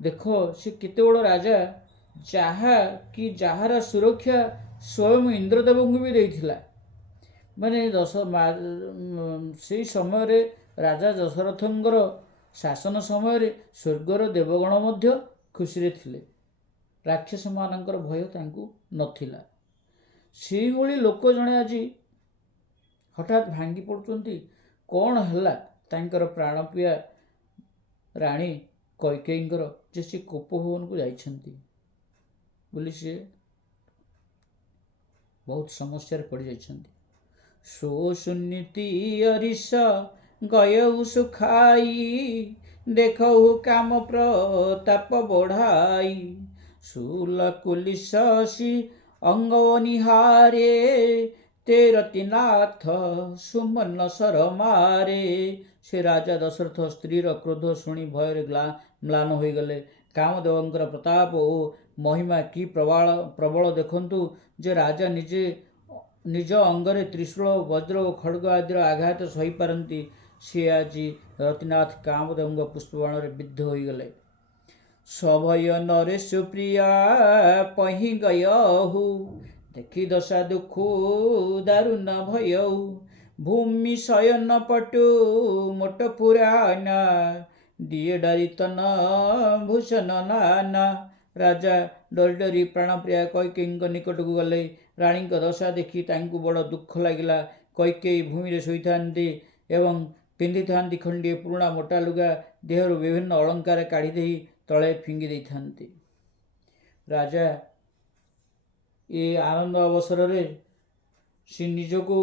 ଦେଖ ସେ କେତେ ବଡ଼ ରାଜା, ଯାହାର ସୁରକ୍ଷା ସ୍ୱୟଂ ଇନ୍ଦ୍ରଦେବଙ୍କୁ ବି ଦେଇଥିଲା। ମାନେ ସେଇ ସମୟରେ ରାଜା ଦଶରଥଙ୍କର ଶାସନ ସମୟରେ ସ୍ୱର୍ଗର ଦେବଗଣ ମଧ୍ୟ ଖୁସିରେ ଥିଲେ। ରାକ୍ଷସମାନଙ୍କର ଭୟ ତାଙ୍କୁ ନଥିଲା। ସେଇଭଳି ଲୋକ ଜଣେ ଆଜି ହଠାତ୍ ଭାଙ୍ଗି ପଡ଼ୁଛନ୍ତି। କ'ଣ ହେଲା ତାଙ୍କର ପ୍ରାଣପ୍ରିୟା ରାଣୀ କୈକେୟୀଙ୍କର ଯେ ସେ କୋପଭବନକୁ ଯାଇଛନ୍ତି ବୋଲି ସେ ବହୁତ ସମସ୍ୟାରେ ପଡ଼ିଯାଇଛନ୍ତି। ଶୋଷୁନୀତି ଅରିଷ ଗୟଉ ସୁଖାଇ, ଦେଖଉ କାମ ପ୍ରତାପ ବଢ଼ାଇ, ଶୂଲ କୁଲିଶି ଅଙ୍ଗ ନିହାରେ, ତେରତିନାଥ ସୁମନ ସରମାରେ। ସେ ରାଜା ଦଶରଥ ସ୍ତ୍ରୀର କ୍ରୋଧ ଶୁଣି ଭୟରେ ମ୍ଳାନ ହୋଇଗଲେ। କାମଦେବଙ୍କର ପ୍ରତାପ ଓ ମହିମା କି ପ୍ରବଳ ଦେଖନ୍ତୁ ଯେ ରାଜା ନିଜ ଅଙ୍ଗରେ ତ୍ରିଶୂଳ, ବଜ୍ର ଓ ଖଡ଼୍ଗ ଆଦିର ଆଘାତ ସହିପାରନ୍ତି। ସିଏ ଆଜି ରତିନାଥ କାମଦେବଙ୍କ ପୁଷ୍ପବାଣରେ ବିଦ୍ଧ ହୋଇଗଲେ। ସଭୟ ନରେଶ ପ୍ରିୟା ପହିଁ ଗୟହୁ, ଦେଖି ଦଶା ଦୁଃଖୁ ଦାରୁଣ ଭୟଉ, ଭୂମି ଶୟନ ପଟୁ ମୋଟ ପୁରାଣ, ଦିଏ ଡରି ତନ ଭୂଷଣ ନାନା। ରାଜା ଡରି ଡରି ପ୍ରାଣପ୍ରିୟା କୈକେୟୀଙ୍କ ନିକଟକୁ ଗଲେ। ରାଣୀଙ୍କ ଦଶା ଦେଖି ତାଙ୍କୁ ବଡ଼ ଦୁଃଖ ଲାଗିଲା। କୈକେୟୀ ଭୂମିରେ ଶୋଇଥାନ୍ତି ଏବଂ ପିନ୍ଧିଥାନ୍ତି ଖଣ୍ଡିଏ ପୁରୁଣା ମୋଟା ଲୁଗା। ଦେହରୁ ବିଭିନ୍ନ ଅଳଙ୍କାର କାଢ଼ି ଦେଇ ତଳେ ଫିଙ୍ଗି ଦେଇଥାନ୍ତି। ରାଜା ଏ ଆନନ୍ଦ ଅବସରରେ ସେ ନିଜକୁ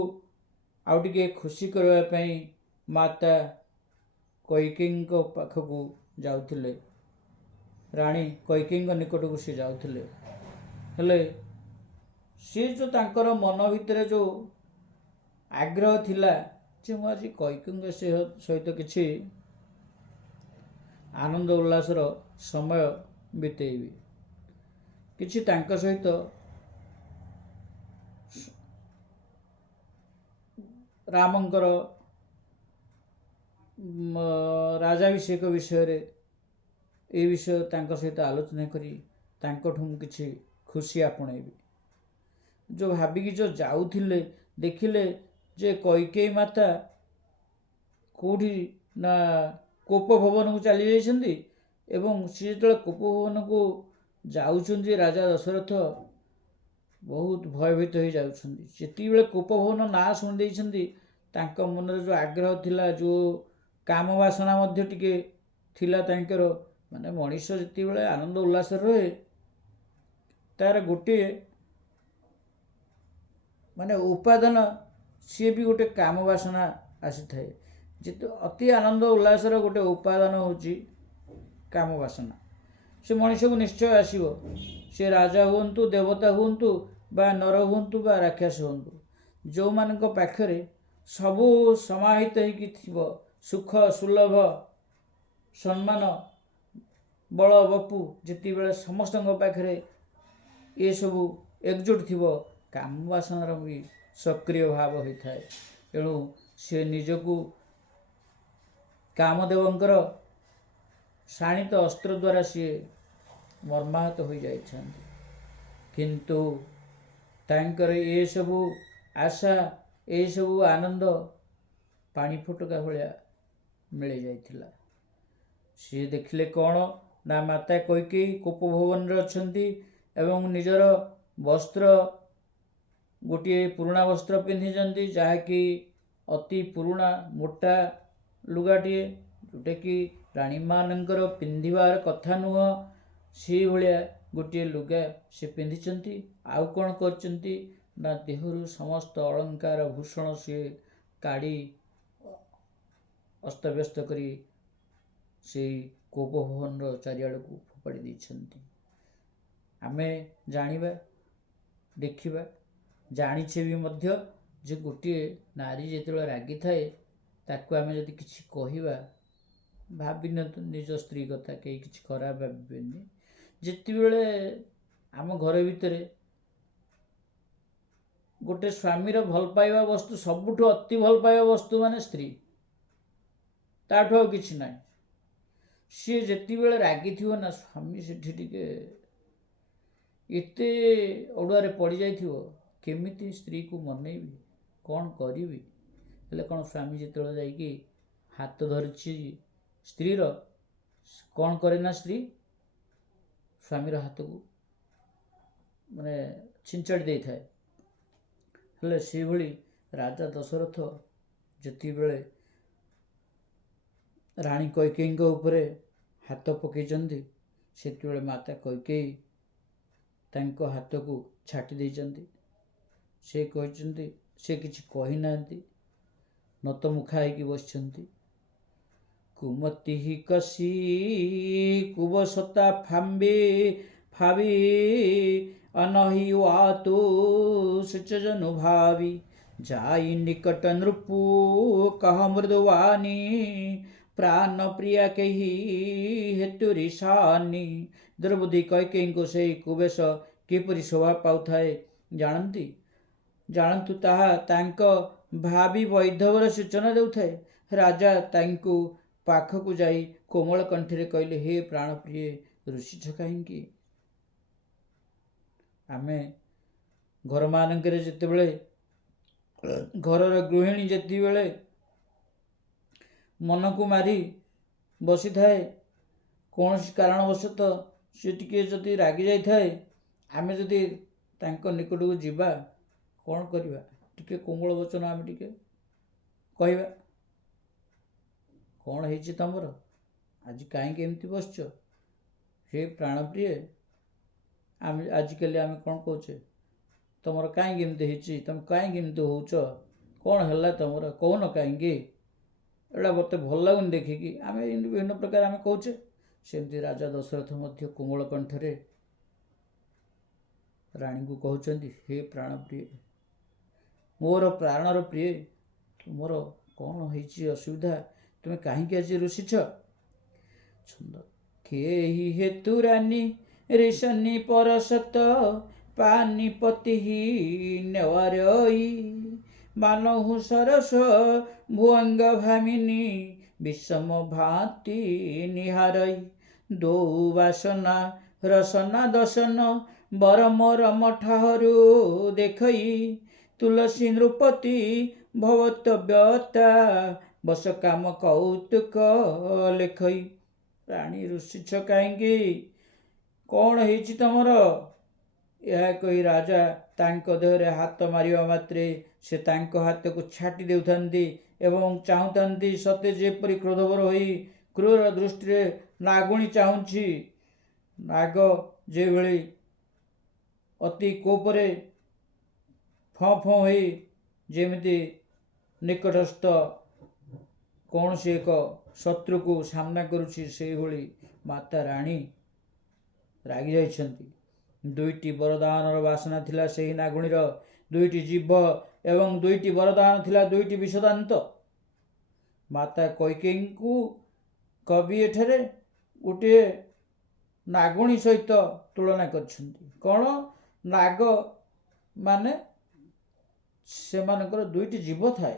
ଆଉ ଟିକେ ଖୁସି କରିବା ପାଇଁ ମାତା କୈକେୟୀଙ୍କ ପାଖକୁ ଯାଉଥିଲେ। ରାଣୀ କୈକେୟୀଙ୍କ ନିକଟକୁ ସେ ଯାଉଥିଲେ। ହେଲେ ସେ ଯେଉଁ ତାଙ୍କର ମନ ଭିତରେ ଯେଉଁ ଆଗ୍ରହ ଥିଲା ଯେ ମୁଁ ଆଜି କୈକେୟୀଙ୍କ ସହିତ କିଛି ଆନନ୍ଦ ଉଲ୍ଲାସର ସମୟ ବିତେଇବି, କିଛି ତାଙ୍କ ସହିତ ରାମଙ୍କର ରାଜାଭିଷେକ ବିଷୟରେ ଏ ବିଷୟ ତାଙ୍କ ସହିତ ଆଲୋଚନା କରି ତାଙ୍କଠୁ ମୁଁ କିଛି ଖୁସି ଆପଣେଇବି। ଯେଉଁ ଭାବିକି ଯେଉଁ ଯାଉଥିଲେ, ଦେଖିଲେ ଯେ କୈକେୟୀ ମାତା କେଉଁଠି ନା କୋପଭବନକୁ ଚାଲି ଯାଇଛନ୍ତି। ଏବଂ ସେ ଯେତେବେଳେ କୋପଭବନକୁ ଯାଉଛନ୍ତି ରାଜା ଦଶରଥ ବହୁତ ଭୟଭୀତ ହୋଇ ଯାଉଛନ୍ତି। ଯେତିକିବେଳେ କୋପଭବନ ନାଁ ଶୁଣି ଦେଇଛନ୍ତି ତାଙ୍କ ମନରେ ଯେଉଁ ଆଗ୍ରହ ଥିଲା, ଯେଉଁ କାମ ବାସନା ମଧ୍ୟ ଟିକେ ଥିଲା ତାଙ୍କର, ମାନେ ମଣିଷ ଯେତେବେଳେ ଆନନ୍ଦ ଉଲ୍ଲାସରେ ରହେ ତାର ଗୋଟିଏ ମାନେ ଉପାଦାନ ସିଏ ବି ଗୋଟେ କାମ ବାସନା ଆସିଥାଏ। ଯେତେ ଅତି ଆନନ୍ଦ ଉଲ୍ଲାସର ଗୋଟେ ଉପାଦାନ ହେଉଛି କାମ ବାସନା। ସେ ମଣିଷକୁ ନିଶ୍ଚୟ ଆସିବ। ସେ ରାଜା ହୁଅନ୍ତୁ, ଦେବତା ହୁଅନ୍ତୁ, ବା ନର ହୁଅନ୍ତୁ, ବା ରାକ୍ଷସ ହୁଅନ୍ତୁ, ଯେଉଁମାନଙ୍କ ପାଖରେ ସବୁ ସମାହିତ ହେଇକି ଥିବ, ସୁଖ ସୁଲଭ ସମ୍ମାନ ବଳ ବପୁ, ଯେତେବେଳେ ସମସ୍ତଙ୍କ ପାଖରେ ଏସବୁ ଏକଜୁଟ ଥିବ, କାମ ବାସନାର ବି ସକ୍ରିୟ ଭାବ ହୋଇଥାଏ। ତେଣୁ ସେ ନିଜକୁ କାମଦେବଙ୍କର ଶାଣିତ ଅସ୍ତ୍ର ଦ୍ୱାରା ସିଏ ମର୍ମାହତ ହୋଇଯାଇଛନ୍ତି। କିନ୍ତୁ ତାଙ୍କର ଏସବୁ ଆଶା, ଏସବୁ ଆନନ୍ଦ ପାଣି ଫୋଟକା ଭଳିଆ ମିଳିଯାଇଥିଲା। ସିଏ ଦେଖିଲେ କ'ଣ ନା ମାତା କୈକେୟୀ କୋପଭବନରେ ଅଛନ୍ତି ଏବଂ ନିଜର ବସ୍ତ୍ର ଗୋଟିଏ ପୁରୁଣା ବସ୍ତ୍ର ପିନ୍ଧିଛନ୍ତି, ଯାହାକି ଅତି ପୁରୁଣା ମୋଟା ଲୁଗାଟିଏ, ଯେଉଁଟାକି ରାଣୀମାନଙ୍କର ପିନ୍ଧିବାର କଥା ନୁହଁ। ସେଇଭଳିଆ ଗୋଟିଏ ଲୁଗା ସେ ପିନ୍ଧିଛନ୍ତି। ଆଉ କ'ଣ କରିଛନ୍ତି ନା ଦେହରୁ ସମସ୍ତ ଅଳଙ୍କାର ଭୂଷଣ ସିଏ କାଢ଼ି ଅସ୍ତବ୍ୟସ୍ତ କରି ସେଇ କୋପ ଭବନର ଚାରିଆଡ଼କୁ ଫୋପାଡ଼ି ଦେଇଛନ୍ତି। ଆମେ ଜାଣିବା, ଦେଖିବା, ଜାଣିଛେ ବି ମଧ୍ୟ ଯେ ଗୋଟିଏ ନାରୀ ଯେତେବେଳେ ରାଗିଥାଏ ତାକୁ ଆମେ ଯଦି କିଛି କହିବା, ଭାବିନିଅନ୍ତୁ ନିଜ ସ୍ତ୍ରୀ କଥା, କେହି କିଛି ଖରାପ ଭାବିବେନି। ଯେତେବେଳେ ଆମ ଘର ଭିତରେ ଗୋଟେ ସ୍ୱାମୀର ଭଲ ପାଇବା ବସ୍ତୁ, ସବୁଠୁ ଅତି ଭଲ ପାଇବା ବସ୍ତୁ ମାନେ ସ୍ତ୍ରୀ, ତାଠୁ ଆଉ କିଛି ନାହିଁ। ସିଏ ଯେତେବେଳେ ରାଗିଥିବ ନା, ସ୍ୱାମୀ ସେଠି ଟିକେ ଏତେ ଅଡ଼ୁଆରେ ପଡ଼ିଯାଇଥିବ, କେମିତି ସ୍ତ୍ରୀକୁ ମନେଇବି, କ'ଣ କରିବି। ହେଲେ କ'ଣ ସ୍ୱାମୀ ଯେତେବେଳେ ଯାଇକି ହାତ ଧରିଛି ସ୍ତ୍ରୀର, କ'ଣ କରେ ନା ସ୍ତ୍ରୀ ସ୍ୱାମୀର ହାତକୁ ମାନେ ଛିଞ୍ଚାଡ଼ି ଦେଇଥାଏ। ହେଲେ ସେଇଭଳି ରାଜା ଦଶରଥ ଯେତେବେଳେ ରାଣୀ କୈକେୟୀଙ୍କ ଉପରେ ହାତ ପକାଇଛନ୍ତି, ସେତେବେଳେ ମାତା କୈକେୟୀ ତାଙ୍କ ହାତକୁ ଛାଟି ଦେଇଛନ୍ତି। ସେ କହିଛନ୍ତି, ସେ କିଛି କହିନାହାନ୍ତି, ନତମୁଖା ହେଇକି ବସିଛନ୍ତି। କୁମତି କସି କୁବସତା ଫାବି ଅନହିୱାତୁ ସୁଚଜନୁ ଭାବି ଯାଇ ନିକଟ ନୃପୁ କହ ମୃଦୁବାନୀ ପ୍ରାଣ ପ୍ରିୟା କେହି ହେତୁରିଶାନି। ଦ୍ରୌପଦୀ କୈକେୟୀଙ୍କୁ ସେହି କୁବେଶ କିପରି ଶୋଭା ପାଉଥାଏ ଜାଣନ୍ତୁ, ତାହା ତାଙ୍କ ଭାବି ବୈଧବର ସୂଚନା ଦେଉଥାଏ। ରାଜା ତାଙ୍କୁ ପାଖକୁ ଯାଇ କୋମଳ କଣ୍ଠରେ କହିଲେ, ହେ ପ୍ରାଣପ୍ରିୟେ, ରୁଷିଛ କାହିଁକି? ଆମେ ଘରମାନଙ୍କରେ ଯେତେବେଳେ ଘରର ଗୃହିଣୀ ଯେତେବେଳେ ମନକୁ ମାରି ବସିଥାଏ, କୌଣସି କାରଣବଶତଃ ସେ ଟିକେ ଯଦି ରାଗି ଯାଇଥାଏ, ଆମେ ଯଦି ତାଙ୍କ ନିକଟକୁ ଯିବା, କ'ଣ କରିବା? ଟିକେ କୋମଳ ବଚନ ଆମେ ଟିକେ କହିବା, କ'ଣ ହେଇଛି ତମର, ଆଜି କାହିଁକି ଏମିତି ବସିଛ? ହେ ପ୍ରାଣପ୍ରିୟେ, ଆଜିକାଲି ଆମେ କ'ଣ କହୁଛେ, ତମର କାହିଁକି ଏମିତି ହେଇଛି, ତମେ କାହିଁକି ଏମିତି ହେଉଛ, କ'ଣ ହେଲା ତମର, କହୁନ କାହିଁକି, ଏଇଟା ମୋତେ ଭଲ ଲାଗୁନି ଦେଖିକି। ଆମେ ଏମିତି ବିଭିନ୍ନ ପ୍ରକାର ଆମେ କହୁଛେ। ସେମିତି ରାଜା ଦଶରଥ ମଧ୍ୟ କୋମଳ କଣ୍ଠରେ ରାଣୀଙ୍କୁ କହୁଛନ୍ତି, ହେ ପ୍ରାଣପ୍ରିୟେ, ମୋର ପ୍ରାଣର ପ୍ରିୟେ, ତୁମର କ'ଣ ହେଇଛି ଅସୁବିଧା, ତୁମେ କାହିଁକି ଆଜି ରୁଷିଛ? ଛନ୍ଦ କେହି ହେତୁ ରାନୀ ରିସନି ପରସତ ପାନିପତି ନେୱାରଇ ମାନହୁ ସରସ ଭୁଅଙ୍ଗ ଭାମିନୀ ବିଷମ ଭାତି ନିହାରଇ ଦୋଉ ବାସନା ରସନା ଦଶନ ବରମ ରମଠାରୁ ଦେଖଇ ତୁଳସୀ ନୃପତି ଭବତବ୍ୟତା ବସ କାମ କୌତୁକ ଲେଖଇ। ରାଣୀ ରୁଷିଛ କାହିଁକି, କ'ଣ ହେଇଛି ତମର? ଏହା କହି ରାଜା ତାଙ୍କ ଦେହରେ ହାତ ମାରିବା ମାତ୍ରେ ସେ ତାଙ୍କ ହାତକୁ ଛାଟି ଦେଉଥାନ୍ତି ଏବଂ ଚାହୁଁଥାନ୍ତି ସତେ ଯେପରି କ୍ରୋଧବର ହୋଇ କ୍ରୂର ଦୃଷ୍ଟିରେ ନାଗୁଣୀ ଚାହୁଁଛି। ନାଗ ଯେଭଳି ଅତି କୋପରେ ଫଁ ଫଁ ହୋଇ ଯେମିତି ନିକଟସ୍ଥ କୌଣସି ଏକ ଶତ୍ରୁକୁ ସାମ୍ନା କରୁଛି, ସେଇଭଳି ମାତା ରାଣୀ ରାଗି ଯାଇଛନ୍ତି। ଦୁଇଟି ବରଦାନର ବାସନା ଥିଲା ସେହି ନାଗୁଣୀର, ଦୁଇଟି ଜିଭ ଏବଂ ଦୁଇଟି ବରଦାନ ଥିଲା ଦୁଇଟି ବିଷଦାନ୍ତ। ମାତା କୈକେୟୀଙ୍କୁ କବି ଏଠାରେ ଗୋଟିଏ ନାଗୁଣୀ ସହିତ ତୁଳନା କରିଛନ୍ତି। କ'ଣ? ନାଗ ମାନେ ସେମାନଙ୍କର ଦୁଇଟି ଜିଭ ଥାଏ।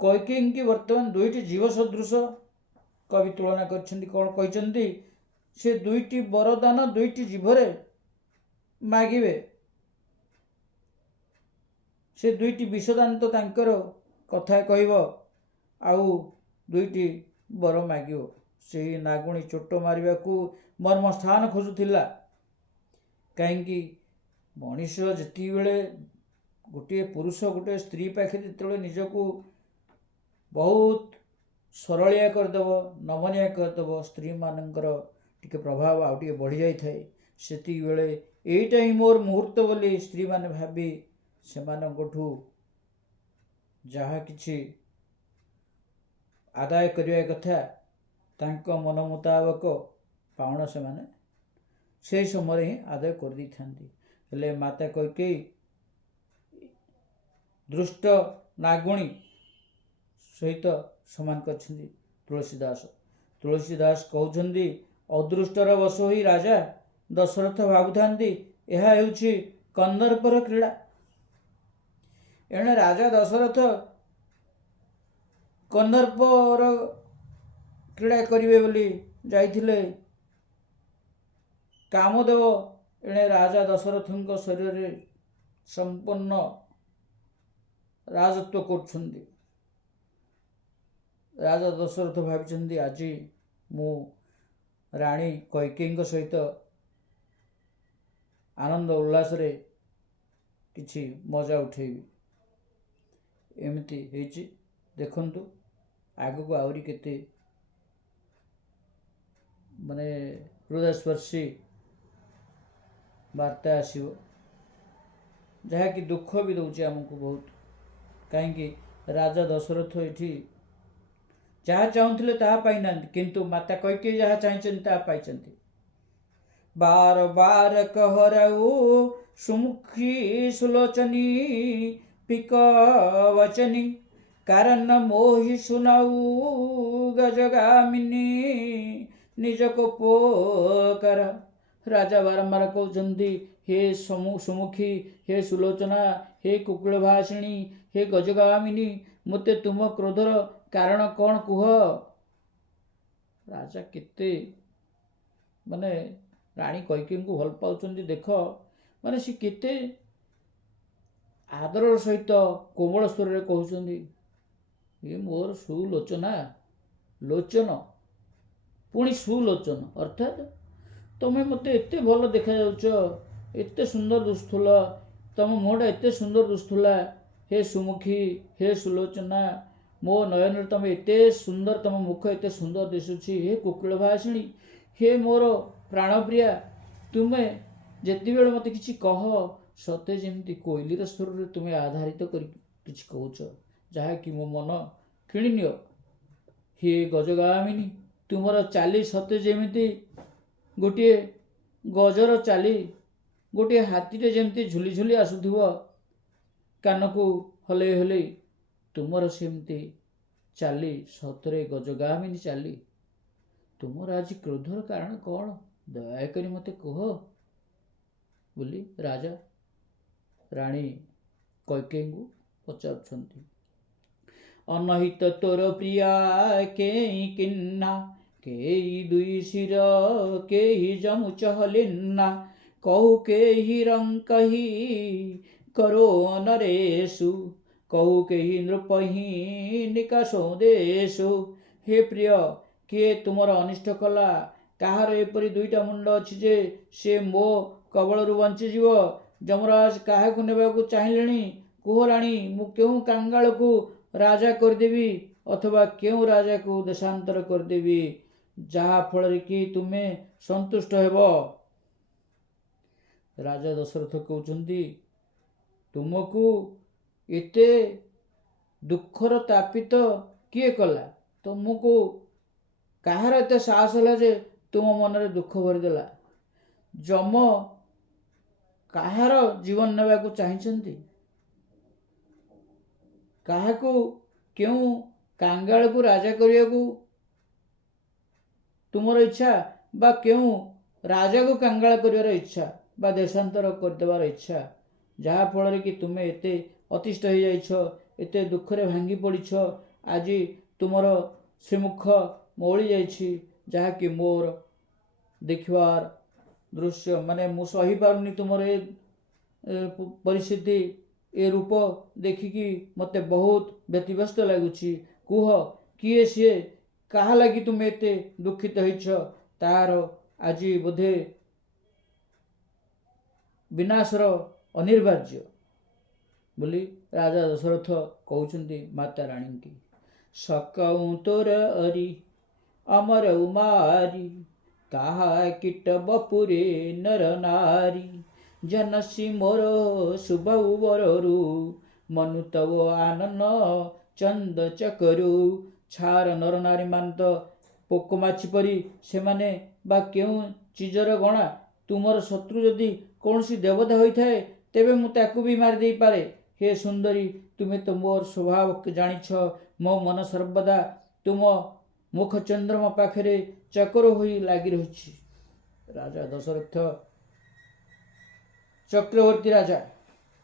କୈକେୟୀଙ୍କୁ ବର୍ତ୍ତମାନ ଦୁଇଟି ଜୀବ ସଦୃଶ କବି ତୁଳନା କରିଛନ୍ତି। କ'ଣ କହିଛନ୍ତି? ସେ ଦୁଇଟି ବରଦାନ ଦୁଇଟି ଜିଭରେ ମାଗିବେ, ସେ ଦୁଇଟି ବିଷଦାନ୍ତ ତାଙ୍କର କଥା କହିବ ଆଉ ଦୁଇଟି ବର ମାଗିବ। ସେହି ନାଗୁଣୀ ଚୋଟ ମାରିବାକୁ ମର୍ମସ୍ଥାନ ଖୋଜୁଥିଲା। କାହିଁକି? ମଣିଷ ଯେତେବେଳେ ଗୋଟିଏ ପୁରୁଷ ଗୋଟିଏ ସ୍ତ୍ରୀ ପାଖରେ ଯେତେବେଳେ ନିଜକୁ ବହୁତ ସରଳିଆ କରିଦେବ, ନମନୀୟ କରିଦେବ, ସ୍ତ୍ରୀମାନଙ୍କର ଟିକେ ପ୍ରଭାବ ଆଉ ଟିକେ ବଢ଼ିଯାଇଥାଏ। ସେତିକିବେଳେ ଏଇଟା ହିଁ ମୋର ମୁହୂର୍ତ୍ତ ବୋଲି ସ୍ତ୍ରୀମାନେ ଭାବି ସେମାନଙ୍କଠୁ ଯାହା କିଛି ଆଦାୟ କରିବା କଥା ତାଙ୍କ ମନ ମୁତାବକ ପାଉଣା ସେମାନେ ସେହି ସମୟରେ ହିଁ ଆଦାୟ କରିଦେଇଥାନ୍ତି। ହେଲେ ମାତା କୈକେୟୀ ଦୃଷ୍ଟ ନାଗୁଣୀ ସହିତ ସମାନ କରିଛନ୍ତି ତୁଳସୀଦାସ। ତୁଳସୀଦାସ କହୁଛନ୍ତି, ଅଦୃଷ୍ଟର ବଶ ହୋଇ ରାଜା ଦଶରଥ ଭାବୁଥାନ୍ତି ଏହା ହେଉଛି କନ୍ଦର୍ପର କ୍ରୀଡ଼ା। ଏଣେ ରାଜା ଦଶରଥ କନ୍ଦର୍ପର କ୍ରୀଡ଼ା କରିବେ ବୋଲି ଯାଇଥିଲେ। କାମଦେବ ଏଣେ ରାଜା ଦଶରଥଙ୍କ ଶରୀରରେ ସମ୍ପୂର୍ଣ୍ଣ ରାଜତ୍ୱ କରୁଛନ୍ତି। ରାଜା ଦଶରଥ ଭାବିଛନ୍ତି ଆଜି ମୁଁ ରାଣୀ କୈକେୟୀଙ୍କ ସହିତ ଆନନ୍ଦ ଉଲ୍ଲାସରେ କିଛି ମଜା ଉଠେଇବି। ଏମିତି ହେଇଛି। ଦେଖନ୍ତୁ ଆଗକୁ ଆହୁରି କେତେ ହୃଦୟସ୍ପର୍ଶୀ ବାର୍ତ୍ତା ଆସିବ, ଯାହାକି ଦୁଃଖ ବି ଦେଉଛି ଆମକୁ ବହୁତ। କାହିଁକି ରାଜା ଦଶରଥ ଏଠି ଯାହା ଚାହୁଁଥିଲେ ତାହା ପାଇନାହାନ୍ତି, କିନ୍ତୁ ମାତା କୈକେୟୀ ଯାହା ଚାହିଁଛନ୍ତି ତାହା ପାଇଛନ୍ତି। ବାର ବାର कहरऊ सुमुखी सुलोचनी पिक वचनी कारण मोहि सुनाऊ गजगामिनी निज को पोकर। राजा बारंबार कहते हे सुमुखी, हे सुलोचना, हे कुकुल भाषिणी, हे गजगामिनी, मते तुम क्रोधर कारण कौन कुह। राजा केते राणी कैकेयी को भल पाउछन्ति देख, सी केते आदर सहित कोमल स्वर रे कहउछन्ति, ये मोर सुलोचना, लोचन पुणी सुलोचन, अर्थात तमें मते एते भल देखा जाउछ, एते सुंदर दुस्थूल, तम मुहटा एते सुंदर दुस्थूला, हे सुमुखी, हे सुलोचना, मो नयन तमें एते सुंदर, तम मुख एते सुंदर दिशुछि, हे कुकुल भाषिणी, हे मोर प्राणप्रिया, तुम्हें जेति बेले मते किछि कह सते जेमती कोइलीर स्वर रे तुम्हें आधारित कर किछि कहउछ, जहा कि मो मन किणी नियो। हे गजगामिनी, तुमर चाली सते जेमती गोटे गजर चाली, गोटे हाथीटे जेमती झुली झुली आसुथिबो कान को हले हले, तुमर सेमती चाली सतरे गजगामिनी चाली। तुमर आज क्रोधर कारण कौन, दयाकरी मते कह बोली राजा राणी कैकेयी को पचारुछन्ति। अनहित तोर प्रिया केई किन्ना, केई दुई शिर केही जमु चहलिन्ना, कहु केही रंकही करो नरेशु, कहु केही नृपही निकाशो देशु। हे प्रिय, किए तुमर अनिष्ट कला, कहार एपरी दुईटा मुंड अछि जे से मो कबलरू बंचीजीव। जमराज काहाकू नेबाकू चाहिलेनी, कुह राणी, मु केउ कांगाल को राजा करदेवी अथवा केउ राजा को देशांतर करदेवी, जहा फल कि तुमे संतुष्ट हेब। राजा दशरथ कहउछन्ति, तुमको एते दुखर तापित किए कला, तुमको कहार एते साहस है जे तुम मन रे दुख भरीदेला। जम कहार जीवन नेबाकू चाहिछन्ति, काहाकू केउ कांगाल को राजा करियाकू तुमर इच्छा, बा केउ राजा को कांगाल करिवार इच्छा, बा देशांतर करदेवार इच्छा, जहा फल कि तुमे एते अतिष्ठ हो जाइछ, एते दुखरे भांगी पड़िछ। आज तुमर श्रीमुख मौली जाइछि, जहा कि मोर देखिवार दृश्य माने मु सही पारुनी, तुमर ए परिस्थिति ए रूप देखिकी मते बहुत व्यतिव्यस्त लगुछि। कुह किए सी, कहा लगी तुम एते दुखित होइछ, तार आज बोधे विनाशर अनिर्वार्य बोली राजा दशरथ कहउछन्ति माता रानी की। सकऊ तोर अरी अमर उमारी, कहा कीट बपुरे नर नारी, जनसी मोर शुभऊ बररू, मनु तव आनन चंद चकरू। छार नर नारी मान तो ପୋକମାଛି ପରି ସେମାନେ ବା କେଉଁ ଚିଜର ଗଣା? ତୁମର ଶତ୍ରୁ ଯଦି କୌଣସି ଦେବତା ହୋଇଥାଏ ତେବେ ମୁଁ ତାକୁ ବି ମାରି ଦେଇପାରେ। ହେ ସୁନ୍ଦରୀ, ତୁମେ ତ ମୋର ସ୍ୱଭାବ ଜାଣିଛ। ମୋ ମନ ସର୍ବଦା ତୁମ ମୁଖ ଚନ୍ଦ୍ରମା ପାଖରେ ଚକର ହୋଇ ଲାଗି ରହିଛି। ରାଜା ଦଶରଥ ଚକ୍ରବର୍ତ୍ତୀ ରାଜା,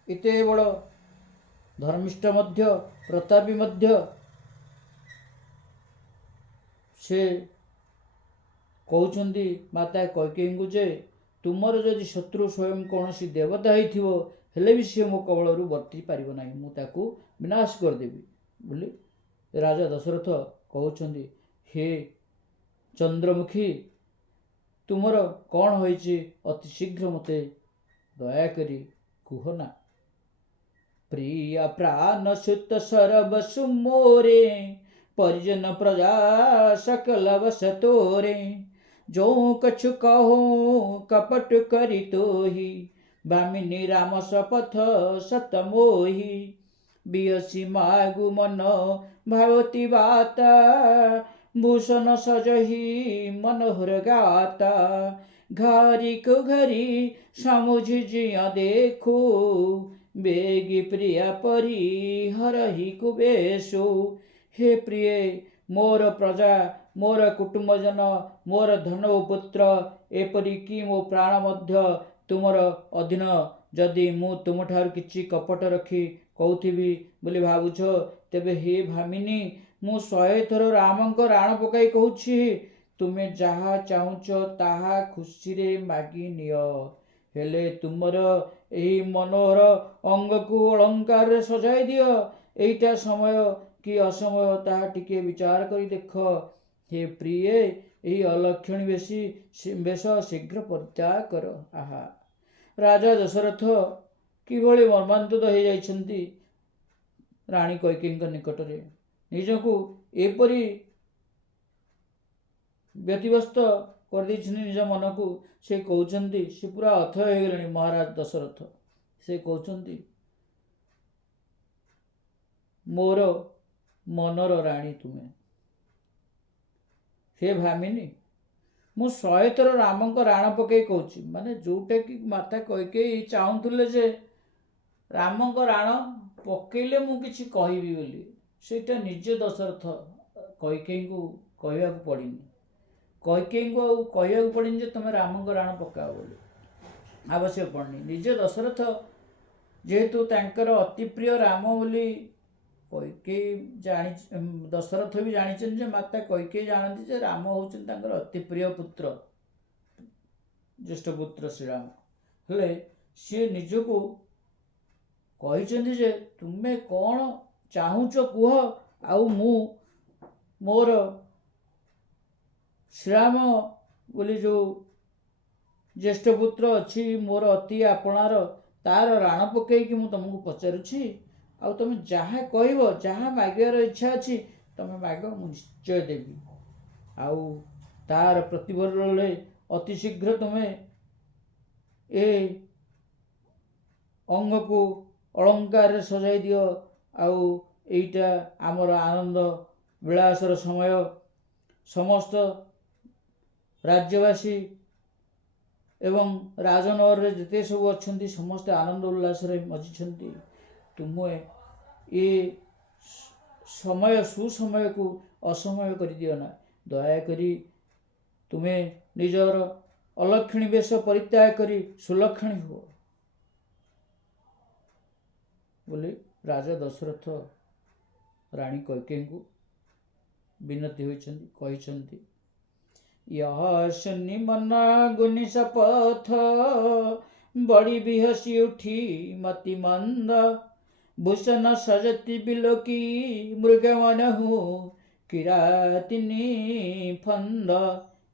ଏତେ ବଡ଼ ଧର୍ମିଷ୍ଠ ମଧ୍ୟ, ପ୍ରତାପୀ ମଧ୍ୟ, ସେ କହୁଛନ୍ତି ମାତା କୈକେୟୀଙ୍କୁ ଯେ ତୁମର ଯଦି ଶତ୍ରୁ ସ୍ୱୟଂ କୌଣସି ଦେବତା ହେଇଥିବ ହେଲେ ବି ସେ ମୋ କବଳରୁ ବର୍ତ୍ତି ପାରିବ ନାହିଁ, ମୁଁ ତାକୁ ବିନାଶ କରିଦେବି ବୋଲି ରାଜା ଦଶରଥ କହୁଛନ୍ତି। ହେ ଚନ୍ଦ୍ରମୁଖୀ, ତୁମର କ'ଣ ହୋଇଛି? ଅତି ଶୀଘ୍ର ମୋତେ ଦୟାକରି କୁହ ନା। ପ୍ରିୟ ପ୍ରାଣ ସୁତ ସରବସୁ ମୋରେ, परिजन प्रजा सकल बस तोरे। जो कछु कहो कपट करी तोही, भामिनी राम शपथ सत मोही। बियसी मागु मन भावती बाता, भूषण सजही मनोहर गाता। घरी को घरी समुझ जिया देखो, बेगी प्रिया परी हरही कुबेशो। हे प्रिय, मोर प्रजा, मोर कुटुंबजन, मोर धन ओ पुत्र, एपरिकी मो प्राण मध्य तुमर अधीन। जदि मु तुमठार किछि कपट रखी कहुथिबि बोली भाबुछ, तेबे हे भामिनी, मु 100 थर रामंक राण पकाई कहूछि, तुमे जहा चाहुच ताहा खुशी मागी नियो। हेले तुमर एही मनोहर अंग को अलंकार रे सजाई दियो। एइटा समय कि असमय ताहा टिके विचार करी देख। हे प्रिय, यही अलक्षणी बेश शीघ्र परित्याग कर। आहा, राजा दशरथ किभଳି मर्मान्वित हो जाइछन्ति राणी कैकेयीଙ୍କ निकटरे। निजकु एपरि व्यतिव्यस्त कर दैछन्ति निज मनकु। से कहउछन्ति, से पूरा अथय हो गेलनि महाराज दशरथ। से कहउछन्ति, मोर मनर राणी तुमे। हे भामिनी, मु 100 थर रामंक राण पकई कहूछि, माने जोटा कि माता कैकेयी चाहुथिले जे रामंक राण पकेइले मु किछि कहिबि बोली, सेटा निजे दशरथ कैकेयी को कहबाकू पड़िनी। कैकेयी को कहबाकू पड़िनी जे तुम रामंक राण पकाओ बोली, आवश्यक पड़नी। निजे दशरथ जेहेतु तांकर अति प्रिय राम बोली कैकेयी जानी, दशरथ भी जानी जे माता कैकेयी जानती जे राम होउछन तांकर अति प्रिय पुत्र, ज्येष्ठ पुत्र श्रीराम। हेले सी निजको कहिछन्ति जे तुमे कौन चाहुच कुह, आउ मु मोर श्रीराम बोली जो ज्येष्ठ पुत्र अच्छी मोर अति आपणार, तार राण पकईकि मु तुमको पचारुछि। आउ तुम जहाँ कहब, जहाँ मागिबार इच्छा अच्छी तुम माग, मु निश्चय देवी। आउ तार प्रतिबदले अति शीघ्र तुमे ए अंग को अलंकार सजाई दियो। आउ एइटा आमर आनंद विलासर समय, समस्त राज्यवासी एवं राजनगर रे जते सब अच्छन्ति समस्त आनंद उल्लास रे मजिछन्ति। तुमे ए समय सुसमय को असमय कर दियो ना। दया करी तुमे निजर अलक्षणी वेश परित्याग करी सुलक्षणी हो बोले राजा दशरथ राणी कैकेयी को विनती होइछन्ति, कहिछन्ति। यह सुनि मन गुनि शपथ, बड़ी बिहसी उठी मति मंद। भूषण सजति बिलोकी मृग मनहु, किरातिनी फंद।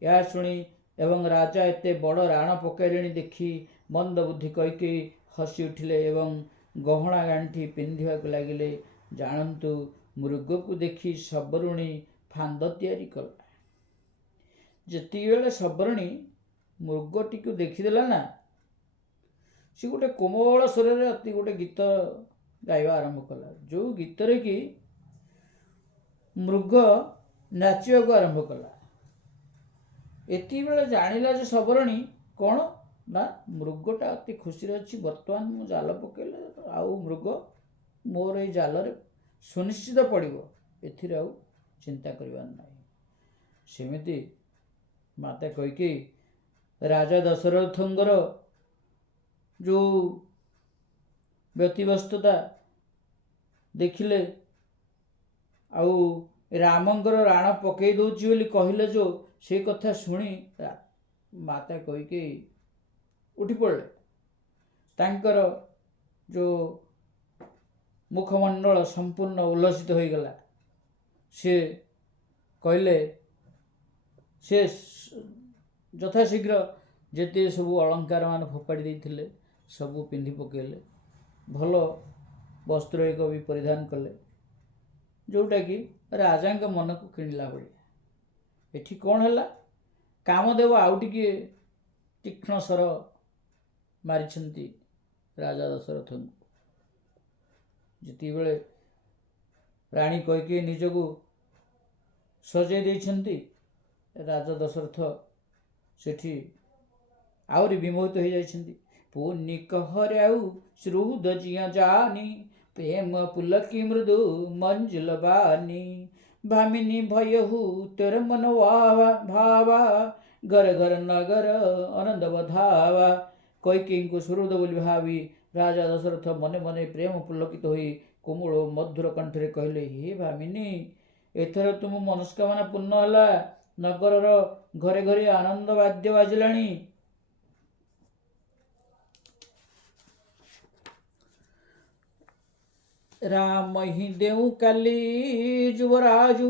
यह शुणी एवं राजा एते बड़ राण पकैलेଣି देखि मंद बुद्धि कैकेयी हसी उठिले एवं गहना गांठी पिंधिबाकु लागिले। जानतु, मृग को देखि सबरुणी फांद तैयारी कला। जेति बेले सबरुणी मृगटी को देखीदेला ना, सी गोटे कोमल स्वर रे अति गोटे गीत गाइबा आरंभ कला, जो गीत रे कि मृग नाचिबाकू आरंभ कला। ଏତିକି ବେଳେ ଜାଣିଲା ଯେ ଶବରଣୀ କ'ଣ ନା ମୃଗଟା ଅତି ଖୁସିରେ ଅଛି, ବର୍ତ୍ତମାନ ମୁଁ ଜାଲ ପକେଇଲେ ଆଉ ମୃଗ ମୋର ଏଇ ଜାଲରେ ସୁନିଶ୍ଚିତ ପଡ଼ିବ, ଏଥିରେ ଆଉ ଚିନ୍ତା କରିବାର ନାହିଁ। ସେମିତି ମାତା କୈକେୟୀ ରାଜା ଦଶରଥଙ୍କର ଯେଉଁ ବ୍ୟତିବ୍ୟସ୍ତତା ଦେଖିଲେ, ଆଉ ରାମଙ୍କର ରାଣ ପକେଇ ଦେଉଛି ବୋଲି କହିଲେ ଯେଉଁ ସେ କଥା ଶୁଣି ମାତା କୈକେୟୀ ଉଠି ପଡ଼ିଲେ। ତାଙ୍କର ଯେଉଁ ମୁଖମଣ୍ଡଳ ସମ୍ପୂର୍ଣ୍ଣ ଉଲ୍ଲସିତ ହୋଇଗଲା। ସେ କହିଲେ, ସେ ଯଥାଶୀଘ୍ର ଯେତେ ସବୁ ଅଳଙ୍କାର ମାନ ଫୋପାଡ଼ି ଦେଇଥିଲେ ସବୁ ପିନ୍ଧି ପକାଇଲେ, ଭଲ ବସ୍ତ୍ର ଏକ ବି ପରିଧାନ କଲେ, ଯେଉଁଟାକି ରାଜାଙ୍କ ମନକୁ କିଣିଲା ଭଳି। ଏଠି କ'ଣ ହେଲା, କାମଦେବ ଆଉ ଟିକିଏ ତୀକ୍ଷ୍ଣ ସ୍ୱର ମାରିଛନ୍ତି ରାଜା ଦଶରଥଙ୍କୁ। ଯେତେବେଳେ ରାଣୀ କୈକେୟୀ ନିଜକୁ ସଜେଇ ଦେଇଛନ୍ତି, ରାଜା ଦଶରଥ ସେଠି ଆହୁରି ବିମୋହିତ ହୋଇଯାଇଛନ୍ତି। ପୁନି କହରେ ଆଉ ଶ୍ରୁଦ ଜିଆ ଜାନି, ପ୍ରେମ ପୁଲକି ମୃଦୁ मंजुल बानी, भामिनी भयहु तेर मन भावा, घर घर नगर आनंद बधावा। କୈକେୟୀଙ୍କୁ ସୁହୃଦ ବୋଲି ଭାବି ରାଜା ଦଶରଥ ମନେ ମନେ ପ୍ରେମ ପୁଲକିତ ହୋଇ କୋମଳ ମଧୁର କଣ୍ଠରେ କହିଲେ, ହେ ଭାମିନୀ, ଏଥର ତୁମ ମନସ୍କାମନା ପୂର୍ଣ୍ଣ ହେଲା। ନଗରର ଘରେ ଘରେ ଆନନ୍ଦ ବାଦ୍ୟ ବାଜିଲାଣି। राम ही देऊ काली जुवराजु,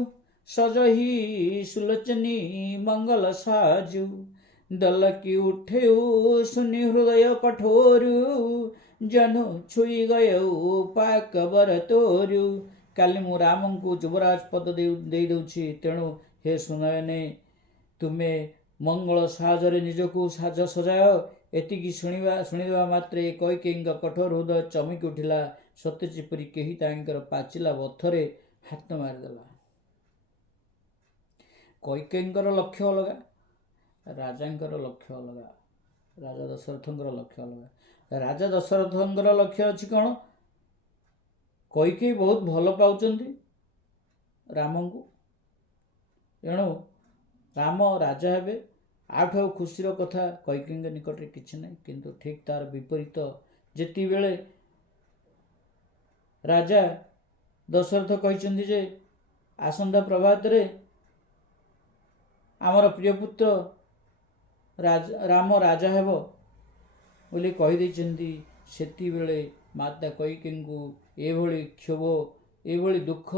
सजही सुलोचनी मंगल साजु। दल की उठेऊ सुनि हृदय कठोरु, जनु छुई गयऊ पाक बर तोरु। काली मु राम को युवराज पद दे दउछि, तेणु हे सुनयने तुमे मंगल साजरे निजको साज सजाय। एतिकी शुणिदेवा मात्रे कୈକେୟୀଙ୍କ कठोर हृदय चमकी उठिला, सत्य जेपरि केही तांकर पाचिला बथरे हाथ मारिदेला। କୈକେୟୀଙ୍କର ଲକ୍ଷ୍ୟ ଅଲଗା, ରାଜାଙ୍କର ଲକ୍ଷ୍ୟ ଅଲଗା, ରାଜା ଦଶରଥଙ୍କର ଲକ୍ଷ୍ୟ ଅଲଗା। ରାଜା ଦଶରଥଙ୍କର ଲକ୍ଷ୍ୟ ଅଛି କ'ଣ, କୈକେୟୀ ବହୁତ ଭଲ ପାଉଛନ୍ତି ରାମଙ୍କୁ, ତେଣୁ ରାମ ରାଜା ହେବେ। ଆଠୁ ଆଉ ଖୁସିର କଥା କୈକେୟୀଙ୍କ ନିକଟରେ କିଛି ନାହିଁ। କିନ୍ତୁ ଠିକ୍ ତାର ବିପରୀତ ଯେତେବେଳେ ରାଜା ଦଶରଥ କହିଛନ୍ତି ଯେ ଆସନ୍ତା ପ୍ରଭାତରେ ଆମର ପ୍ରିୟ ପୁତ୍ର ରାମ ରାଜା ହେବ ବୋଲି କହିଦେଇଛନ୍ତି, ସେତିବେଳେ ମାତା କୈକେୟୀଙ୍କୁ ଏଭଳି କ୍ଷୋଭ, ଏଭଳି ଦୁଃଖ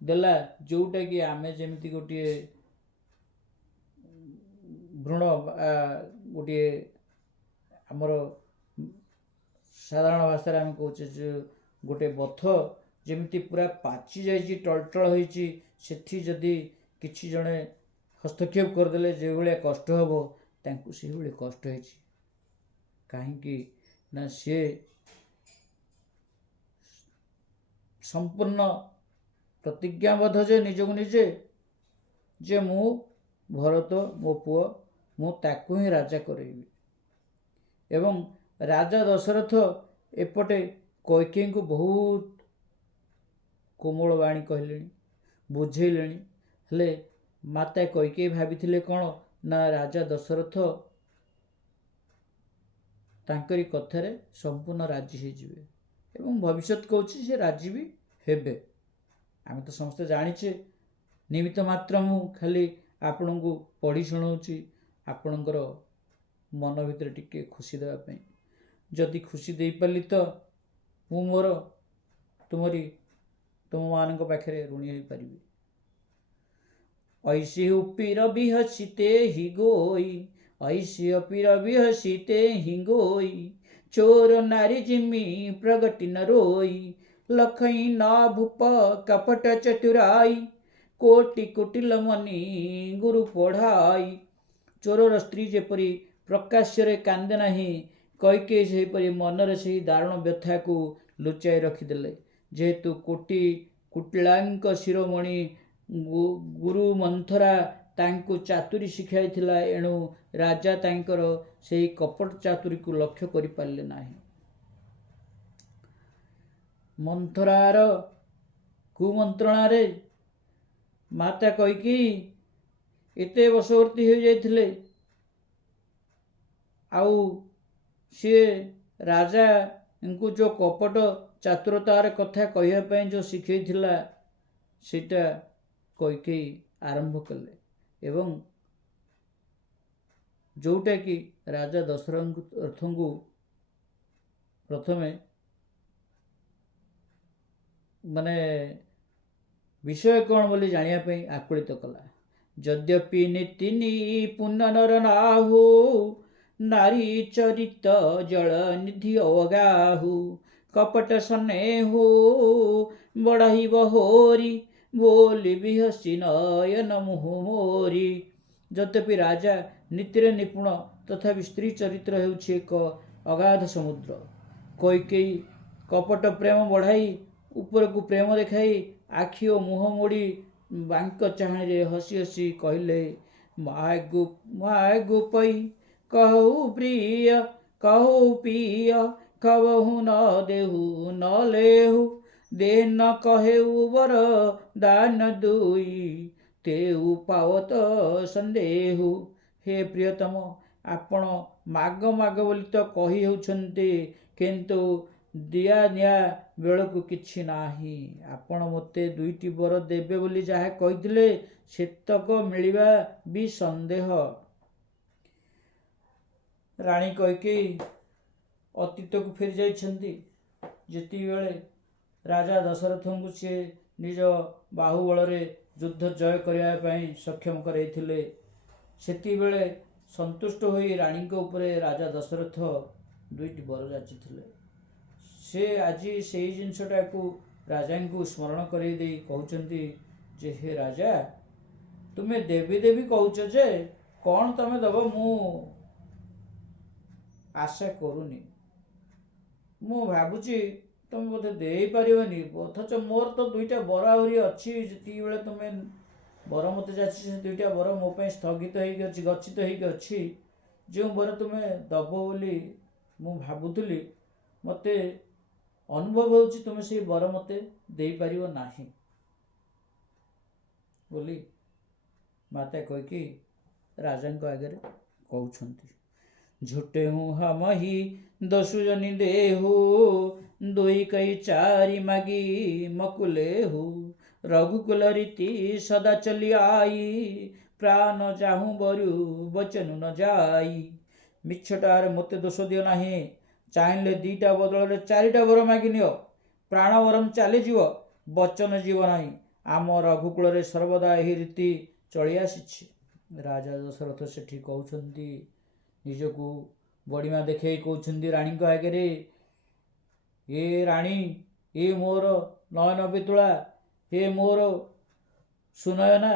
ଦେଲା, ଯେଉଁଟାକି ଆମେ ଯେମିତି ଗୋଟିଏ ଭ୍ରୂଣ, ଗୋଟିଏ ଆମର ସାଧାରଣ ଭାଷାରେ ଆମେ କହୁଛେ ଯେ ଗୋଟେ ବଥ ଯେମିତି ପୁରା ପାଚି ଯାଇଛି, ଟଳଟଳ ହୋଇଛି, ସେଠି ଯଦି କିଛି ଜଣେ ହସ୍ତକ୍ଷେପ କରିଦେଲେ ଯେଉଁଭଳିଆ କଷ୍ଟ ହେବ, ତାଙ୍କୁ ସେଇଭଳି କଷ୍ଟ ହେଇଛି। କାହିଁକି ନା ସେ ସମ୍ପୂର୍ଣ୍ଣ ପ୍ରତିଜ୍ଞାବଦ୍ଧ ଯେ ନିଜକୁ ନିଜେ ଯେ ମୁଁ ଭରତ ମୋ ପୁଅ, ମୁଁ ତାକୁ ହିଁ ରାଜା କରାଇବି। ଏବଂ ରାଜା ଦଶରଥ ଏପଟେ କୈକେୟୀଙ୍କୁ ବହୁତ କୋମଳ ବାଣୀ କହିଲେଣି, ବୁଝେଇଲେଣି। ହେଲେ ମାତା କୈକେୟୀ ଭାବିଥିଲେ କ'ଣ ନା ରାଜା ଦଶରଥ ତାଙ୍କରି କଥାରେ ସମ୍ପୂର୍ଣ୍ଣ ରାଜି ହୋଇଯିବେ, ଏବଂ ଭବିଷ୍ୟତ କହୁଛି ସେ ରାଜି ବି ହେବେ। ଆମେ ତ ସମସ୍ତେ ଜାଣିଛେ, ନିମିତ୍ତ ମାତ୍ର ମୁଁ ଖାଲି ଆପଣଙ୍କୁ ପଢ଼ି ଶୁଣାଉଛି, ଆପଣଙ୍କର ମନ ଭିତରେ ଟିକେ ଖୁସି ଦେବା ପାଇଁ। ଯଦି ଖୁସି ଦେଇପାରିଲି ତ ମୁଁ ମୋର ତୁମମାନଙ୍କ ପାଖରେ ଋଣୀ ହୋଇପାରିବି। ऐसे उपीर बिहसिते हि गोई, ऐसे अपीर बिहसिते हि गोई। चोर नारी जिमि प्रगति न रोई, लखई न भूप कपट चतुराई। कोटि कुटिल मनी गुरु पढ़ाई। चोरर स्त्री जेपरि प्रकाश्ୟରେ କାନ୍ଦେ ନାହିଁ, କୈକେୟୀ ସେହିପରି ମନରେ ସେହି ଦାରୁଣ ବ୍ୟଥାକୁ ଲୁଚାଇ ରଖିଦେଲେ। ଯେହେତୁ କୋଟି କୁଟିଳାଙ୍କ ଶିରୋମଣି ଗୁରୁ ମନ୍ଥରା ତାଙ୍କୁ ଚାତୁରୀ ଶିଖାଇଥିଲା। ଏଣୁ ରାଜା ତାଙ୍କର ସେହି କପଟ ଚାତୁରୀକୁ ଲକ୍ଷ୍ୟ କରିପାରିଲେ ନାହିଁ। ମନ୍ଥରାର କୁମନ୍ତ୍ରଣାରେ ମାତା କୈକେୟୀ ଏତେ ବଶବର୍ତ୍ତୀ ହୋଇଯାଇଥିଲେ। ଆଉ ସିଏ ରାଜାଙ୍କୁ ଯେଉଁ କପଟ ଚାତୁରତାର କଥା କହିବା ପାଇଁ ଯେଉଁ ଶିଖେଇଥିଲା ସେଇଟା କୈକେୟୀ ଆରମ୍ଭ କଲେ, ଏବଂ ଯେଉଁଟାକି ରାଜା ଦଶରଥଙ୍କୁ ପ୍ରଥମେ ବିଷୟ କ'ଣ ବୋଲି ଜାଣିବା ପାଇଁ ଆକୁଳିତ କଲା। ଯଦ୍ୟପି ନୀତିନି ପୁନର ନାହୁ, ନାରୀ ଚରିତ ଜଳ ନିଧି ଅଗାହୁ, କପଟ ସ୍ନେହୁ ବଢ଼ାଇବ ହୋରି, ବୋଲି ବିହସି ନୟନ ମୁହୁ ମୋରି। ଯଦ୍ୟପି ରାଜା ନୀତିରେ ନିପୁଣ, ତଥାପି ସ୍ତ୍ରୀ ଚରିତ୍ର ହେଉଛି ଏକ ଅଗାଧ ସମୁଦ୍ର। କୈକେୟୀ କପଟ ପ୍ରେମ ବଢ଼ାଇ ଉପରକୁ ପ୍ରେମ ଦେଖାଇ ଆଖି ଓ ମୁହଁ ମୋଡ଼ି ବାଙ୍କ ଚାହାଣୀରେ ହସି ହସି କହିଲେ, ମାଗୁ ପଇ କହୁ ପ୍ରିୟ, କହୁ ପିୟ, କବହୁ ନ ଦେହୁ ନ ଲେହୁ, ଦେ ନ କହେଉ ବର ଦାନ ଦୁଇ, ତେଉ ପାଓତ ସନ୍ଦେହୁ। ହେ ପ୍ରିୟତମ, ଆପଣ ମାଗ ମାଗ ବୋଲି ତ କହି ହେଉଛନ୍ତି, କିନ୍ତୁ ଦିଆ ନିଆ ବେଳକୁ କିଛି ନାହିଁ। ଆପଣ ମୋତେ 2ଟି ବର ଦେବେ ବୋଲି ଯାହା କହିଥିଲେ ସେତକ ମିଳିବା ବି ସନ୍ଦେହ। ରାଣୀ କୈକେୟୀ ଅତୀତକୁ ଫେରି ଯାଇଛନ୍ତି। ଯେତେବେଳେ ରାଜା ଦଶରଥଙ୍କୁ ସିଏ ନିଜ ବାହୁବଳରେ ଯୁଦ୍ଧ ଜୟ କରିବା ପାଇଁ ସକ୍ଷମ କରାଇଥିଲେ, ସେତିକିବେଳେ ସନ୍ତୁଷ୍ଟ ହୋଇ ରାଣୀଙ୍କ ଉପରେ ରାଜା ଦଶରଥ 2ଟି ବର ଯାଚିଥିଲେ। ସେ ଆଜି ସେଇ ଜିନିଷଟାକୁ ରାଜାଙ୍କୁ ସ୍ମରଣ କରାଇ ଦେଇ କହୁଛନ୍ତି ଯେ, ହେ ରାଜା, ତୁମେ ଦେବୀ ଦେବୀ କହୁଛ ଯେ କ'ଣ ତମେ ଦେବ ମୁଁ ଆଶା କରୁନି। ମୁଁ ଭାବୁଛି ତମେ ବୋଧେ ଦେଇପାରିବନି, ଅଥଚ ମୋର ତ 2ଟା ବର ଆହୁରି ଅଛି। ଯେତିକିବେଳେ ତୁମେ ବର ମୋତେ ଯାଚିଛ, ସେ 2ଟା ବର ମୋ ପାଇଁ ସ୍ଥଗିତ ହେଇକି ଅଛି, ଗଚ୍ଛିତ ହେଇକି ଅଛି। ଯେଉଁ ବର ତୁମେ ଦେବ ବୋଲି ମୁଁ ଭାବୁଥିଲି, ମୋତେ ଅନୁଭବ ହେଉଛି ତୁମେ ସେଇ ବର ମୋତେ ଦେଇପାରିବ ନାହିଁ ବୋଲି ମାତା କୈକେୟୀ ରାଜାଙ୍କ ଆଗରେ କହୁଛନ୍ତି। ଝୁଟେହୁ ହମହି ଦଶୁଜନି ଦେହୁ, ଦୁଇ କଇ ଚାରି ମାଗି ମକୁଲେହୁ, ରଘୁକୁଲ ରୀତି ସଦା ଚଲି ଆଇ, ପ୍ରାଣ ଯାହୁଁ ବରୁ ବଚନ ନ ଯାଇ। ମିଛଟାରେ ମୋତେ ଦୋଷ ଦିଅ ନାହିଁ। ଚାହିଁଲେ 2ଟା ବଦଳରେ 4ଟା ବର ମାଗିନିଅ। ପ୍ରାଣ ବରଂ ଚାଲିଯିବ, ବଚନ ଯିବ ନାହିଁ। ଆମ ରଘୁକୁଳରେ ସର୍ବଦା ଏହି ରୀତି ଚଳି ଆସିଛି। ରାଜା ଦଶରଥ ସେଠି କହୁଛନ୍ତି, ନିଜକୁ ବଡ଼ିମା ଦେଖାଇ କହୁଛନ୍ତି ରାଣୀଙ୍କ ଆଗରେ, ଏ ରାଣୀ, ଏ ମୋର ନୟନ ବିତୁଳା, ହେ ମୋର ସୁନୟନା,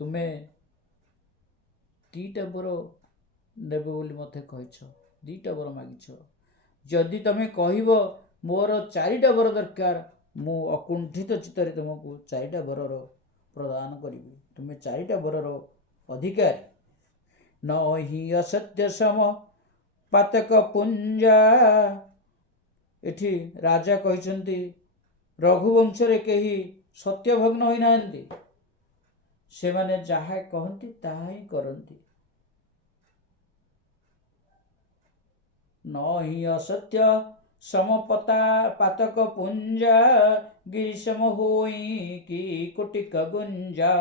ତୁମେ 2ଟା ବର ନେବ ବୋଲି ମୋତେ କହିଛ, 2ଟା ବର ମାଗିଛ। ଯଦି ତମେ କହିବ ମୋର 4ଟା ବର ଦରକାର, ମୁଁ ଅକୁଣ୍ଠିତ ଚିତ୍ତରେ ତୁମକୁ 4ଟା ବରର ପ୍ରଦାନ କରିବି। ତୁମେ 4ଟା ବରର ଅଧିକାରୀ। ନହି ଅସତ୍ୟ ସମ ପାତକ ପୁଞ୍ଜା। ଏଠି ରାଜା କହିଛନ୍ତି, ରଘୁବଂଶରେ କେହି ସତ୍ୟଭଗ୍ନ ହୋଇନାହାନ୍ତି। ସେମାନେ ଯାହା କହନ୍ତି ତାହା ହିଁ କରନ୍ତି। ନହି ଅସତ୍ୟ ସମପତା ପାତକ ପୁଞ୍ଜା, ଗିରିଶମ ହୋଇ କି କୋଟିକ ଗୁଞ୍ଜା,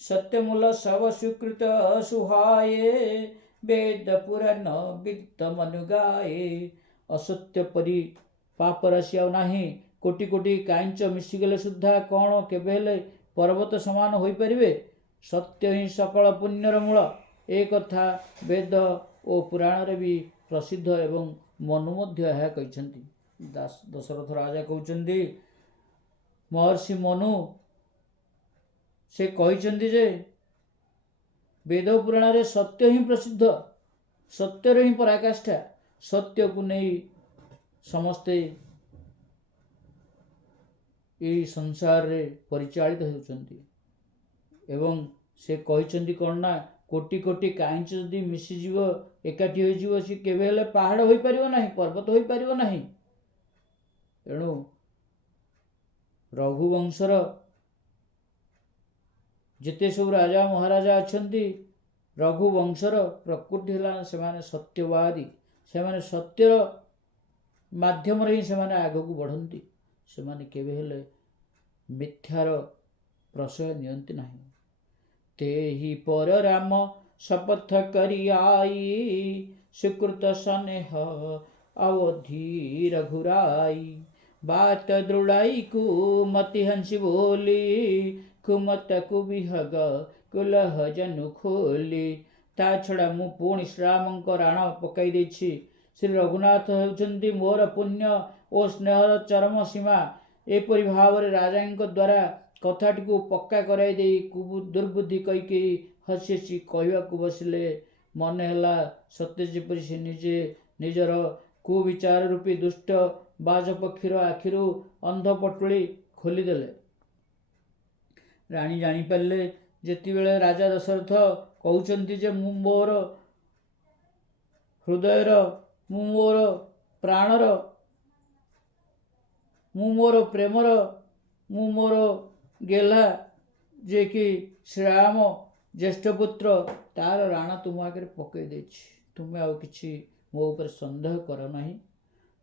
ସତ୍ୟମୂଲ ସବ ସୁକୃତ ସୁହାଏ, ବେଦ ପୁରାଣ ବିଦିତ ମନୁ ଗାଏ। ଅସତ୍ୟ ପରି ପାପ ରାଶି ଆଉ ନାହିଁ। କୋଟି କୋଟି କାଇଞ୍ଚ ମିଶିଗଲେ ସୁଦ୍ଧା କ'ଣ କେବେ ହେଲେ ପର୍ବତ ସମାନ ହୋଇପାରିବେ? ସତ୍ୟ ହିଁ ସକଳ ପୁଣ୍ୟର ମୂଳ। ଏ କଥା ବେଦ ଓ ପୁରାଣରେ ବି ପ୍ରସିଦ୍ଧ, ଏବଂ ମନୁ ମଧ୍ୟ ଏହା କହିଛନ୍ତି। ଦଶରଥ ରାଜା କହୁଛନ୍ତି, ମହର୍ଷି ମନୁ ସେ କହିଛନ୍ତି ଯେ ବେଦ ପୁରାଣରେ ସତ୍ୟ ହିଁ ପ୍ରସିଦ୍ଧ, ସତ୍ୟର ହିଁ ପରାକାଷ୍ଠା। ସତ୍ୟକୁ ନେଇ ସମସ୍ତେ ଏହି ସଂସାରରେ ପରିଚାଳିତ ହେଉଛନ୍ତି, ଏବଂ ସେ କହିଛନ୍ତି କ'ଣ ନା କୋଟି କୋଟି କାଇଁଚ ଯଦି ମିଶିଯିବ ଏକାଠି ହୋଇଯିବ ସେ କେବେ ହେଲେ ପାହାଡ଼ ହୋଇପାରିବ ନାହିଁ, ପର୍ବତ ହୋଇପାରିବ ନାହିଁ। ତେଣୁ ରଘୁବଂଶର ଯେତେ ସବୁ ରାଜା ମହାରାଜା ଅଛନ୍ତି, ରଘୁବଂଶର ପ୍ରକୃତି ହେଲା ସେମାନେ ସତ୍ୟବାଦୀ। ସେମାନେ ସତ୍ୟର ମାଧ୍ୟମରେ ହିଁ ସେମାନେ ଆଗକୁ ବଢ଼ନ୍ତି। ସେମାନେ କେବେ ହେଲେ ମିଥ୍ୟାର ପ୍ରଶ୍ରୟ ନିଅନ୍ତି ନାହିଁ। ତେହି ପର ରାମ ଶପଥ କରି ଆଇ, ସୁକୃତ ସ୍ନେହ अवधि रघुराई। बात दृढ़ाई कुमति हंसी बोली, कुमत कुबिहग कुलह जनु खोली। ता छड़ा मु पुणी श्रीरामଙ୍କ ରାଣ ପକାଇ ଦେଇଛି। ଶ୍ରୀ ରଘୁନାଥ ହେଉଛନ୍ତି ମୋର ପୁଣ୍ୟ ଓ ସ୍ନେହର ଚରମ ସୀମା। ଏପରି ଭାବରେ ରାଜାଙ୍କ ଦ୍ୱାରା କଥାଟିକୁ ପକ୍କା କରାଇ ଦେଇ ଦୁର୍ବୁଦ୍ଧି କହି ହସି ହସି କହିବାକୁ ବସିଲେ। ମନେ ହେଲା ସତେ ଯେପରି ସେ ନିଜେ ନିଜର କୁବିଚାର ରୂପୀ ଦୁଷ୍ଟ ବାଜପକ୍ଷୀର ଆଖିରୁ ଅନ୍ଧପଟୁଳି ଖୋଲିଦେଲେ। ରାଣୀ ଜାଣିପାରିଲେ ଯେତେବେଳେ ରାଜା ଦଶରଥ କହୁଛନ୍ତି ଯେ ମୁଁ ମୋର ହୃଦୟର, ମୁଁ ମୋର ପ୍ରାଣର, ମୁଁ ମୋର ପ୍ରେମର, ମୁଁ ମୋର ଗେହ୍ଲା ଯେ କି ଶ୍ରୀରାମ ଜ୍ୟେଷ୍ଠ ପୁତ୍ର, ତାର ରାଣ ତୁମ ଆଗରେ ପକାଇ ଦେଇଛି। ତୁମେ ଆଉ କିଛି ମୋ ଉପରେ ସନ୍ଦେହ କର ନାହିଁ।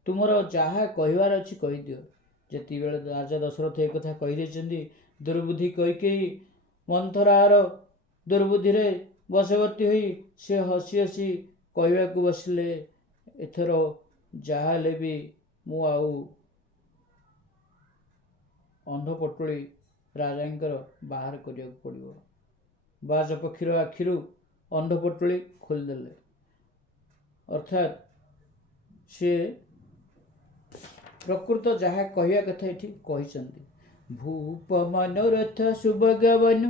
ତୁମର ଯାହା କହିବାର ଅଛି କହିଦିଅ। ଯେତେବେଳେ ରାଜା ଦଶରଥ ଏକଥା କହିଦେଇଛନ୍ତି, ଦୁର୍ବୁଦ୍ଧି କହି ମନ୍ଥରାର ଦୁର୍ବୁଦ୍ଧିରେ ବଶବର୍ତ୍ତୀ ହୋଇ ସେ ହସି ହସି କହିବାକୁ ବସିଲେ, ଏଥର ଯାହା ହେଲେ ବି ମୁଁ ଆଉ ଅନ୍ଧପଟୁଳି ରାଜାଙ୍କର ବାହାର କରିବାକୁ ପଡ଼ିବ। ବାଜପକ୍ଷୀର ଆଖିରୁ ଅନ୍ଧପଟୁଳି ଖୋଲିଦେଲେ। ଅର୍ଥାତ୍ ସେ ପ୍ରକୃତ ଯାହା କହିବା କଥା ଏଠି କହିଛନ୍ତି। ଭୂପ ମନୋରଥ ସୁଭଗବନୁ,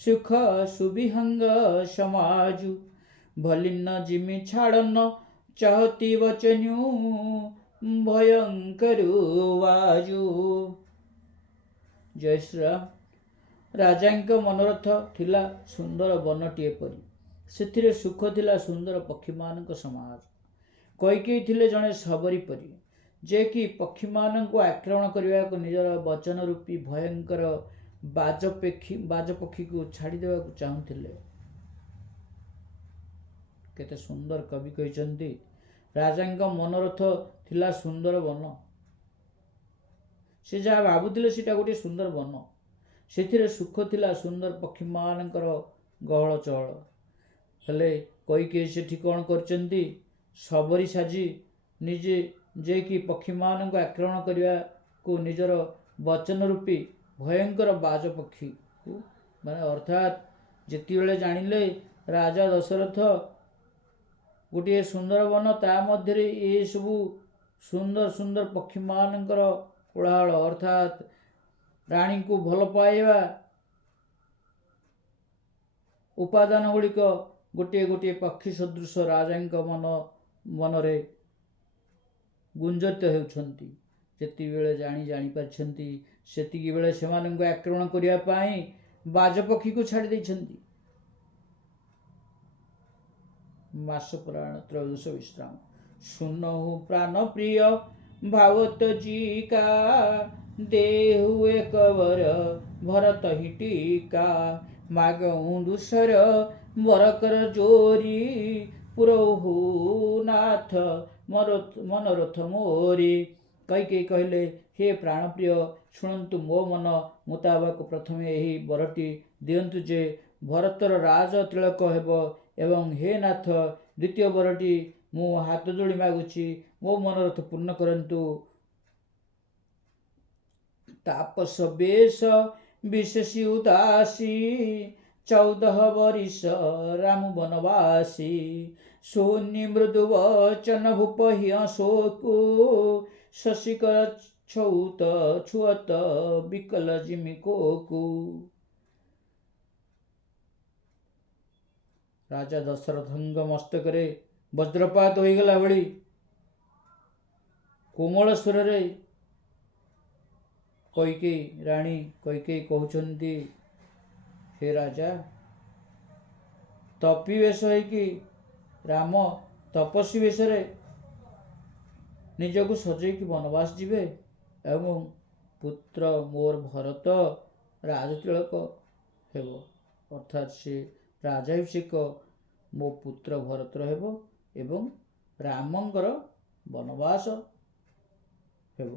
ସୁଖ ସୁବିହଙ୍ଗ ସମାଜୁ, ଭଲିନ ଜିମି ଛାଡ଼ନ ଚାହତି ବଚନ୍ୟୁ, ଭୟଙ୍କରୁ ବାଜୁ। ଜୟ ଶ୍ରୀରାମ। ରାଜାଙ୍କ ମନୋରଥ ଥିଲା ସୁନ୍ଦର ବନଟିଏ ପରି। ସେଥିରେ ସୁଖ ଥିଲା ସୁନ୍ଦର ପକ୍ଷୀମାନଙ୍କ ସମାଜ। କୈକେୟୀ ଥିଲେ ଜଣେ ଶବରୀ ପରି, ଯେ କି ପକ୍ଷୀମାନଙ୍କୁ ଆକ୍ରମଣ କରିବାକୁ ନିଜର ବଚନ ରୂପୀ ଭୟଙ୍କର ବାଜପକ୍ଷୀକୁ ଛାଡ଼ି ଦେବାକୁ ଚାହୁଁଥିଲେ। କେତେ ସୁନ୍ଦର କବି କହିଛନ୍ତି। ରାଜାଙ୍କ ମନୋରଥ ଥିଲା ସୁନ୍ଦର ବନ। ସେ ଯାହା ଭାବୁଥିଲେ ସେଟା ଗୋଟିଏ ସୁନ୍ଦର ବନ। ସେଥିରେ ସୁଖ ଥିଲା ସୁନ୍ଦର ପକ୍ଷୀମାନଙ୍କର ଗହଳ ଚହଳ। ହେଲେ କୈକେୟୀ ସେଠି କ'ଣ କରିଛନ୍ତି? ଶବରୀ ସାଜି ନିଜେ ଯେ କି ପକ୍ଷୀମାନଙ୍କୁ ଆକ୍ରମଣ କରିବାକୁ ନିଜର ବଚନ ରୂପୀ ଭୟଙ୍କର ବାଜପକ୍ଷୀକୁ, ମାନେ ଅର୍ଥାତ୍ ଯେତେବେଳେ ଜାଣିଲେ ରାଜା ଦଶରଥ ଗୋଟିଏ ସୁନ୍ଦର ବନ, ତା ମଧ୍ୟରେ ଏସବୁ ସୁନ୍ଦର ସୁନ୍ଦର ପକ୍ଷୀମାନଙ୍କର କୋଳାହଳ, ଅର୍ଥାତ୍ ରାଣୀଙ୍କୁ ଭଲ ପାଇବା ଉପାଦାନ ଗୁଡ଼ିକ ଗୋଟିଏ ଗୋଟିଏ ପକ୍ଷୀ ସଦୃଶ ରାଜାଙ୍କ ମନରେ ଗୁଞ୍ଜରିତ ହେଉଛନ୍ତି। ଯେତେବେଳେ ଜାଣିପାରିଛନ୍ତି, ସେତିକିବେଳେ ସେମାନଙ୍କୁ ଆକ୍ରମଣ କରିବା ପାଇଁ ବାଜପକ୍ଷୀକୁ ଛାଡ଼ି ଦେଇଛନ୍ତି। ମାସ ପୁରାଣ ତ୍ରୟୋଦଶ ବିଶ୍ରାମ। ସୁନହୁ ପ୍ରାଣ ପ୍ରିୟ ଭାଗବତ जी का, देहु एक वर भरत ही टीका। मागऊं दूसर वर कर जोरी, पुरहु नाथ मनोरथ मोरी। कୈକେୟୀ କହିଲେ, हे ପ୍ରାଣପ୍ରିୟ, ଶୁଣନ୍ତୁ ମୋ ମନ ମୁତାବକ ପ୍ରଥମେ ଏହି ବରଟି ଦିଅନ୍ତୁ ଯେ ଭରତର ରାଜ ତିଳକ ହେବ, ଏବଂ ହେ ନାଥ, ଦ୍ୱିତୀୟ ବରଟି ମୁଁ ହାତ ଯୋଡ଼ି ମାଗୁଛି, ମୋ ମନୋରଥ ପୂର୍ଣ୍ଣ କରନ୍ତୁ। ତାପସ ବେଶ ବିଶେଷୀ ଉଦାସୀ, 14 ବରିଷ ରାମ ବନବାସୀ। ଶୁନି ମୃଦୁ ବଚନ ଭୂପ ହିଅ ଶୋକୁ, ଶଶିକର ଛୁଅତ ବିକଲ ଜିମି କୋକୁ। ରାଜା ଦଶରଥଙ୍କ ମସ୍ତକରେ ବଜ୍ରପାତ ହୋଇଗଲା ଭଳି କୋମଳ ସ୍ୱରରେ ରାଣୀ କୈକେୟୀ କହୁଛନ୍ତି, ହେ ରାଜା, ତପୀ ବେଶ ହେଇକି ରାମ ତପସ୍ୱୀ ବେଶରେ ନିଜକୁ ସଜେଇକି ବନବାସ ଯିବେ ଏବଂ ପୁତ୍ର ମୋର ଭରତ ରାଜତିଳକ ହେବ, ଅର୍ଥାତ୍ ସେ ରାଜାଭିଷେକ ମୋ ପୁତ୍ର ଭରତର ହେବ ଏବଂ ରାମଙ୍କର ବନବାସ ହେବ।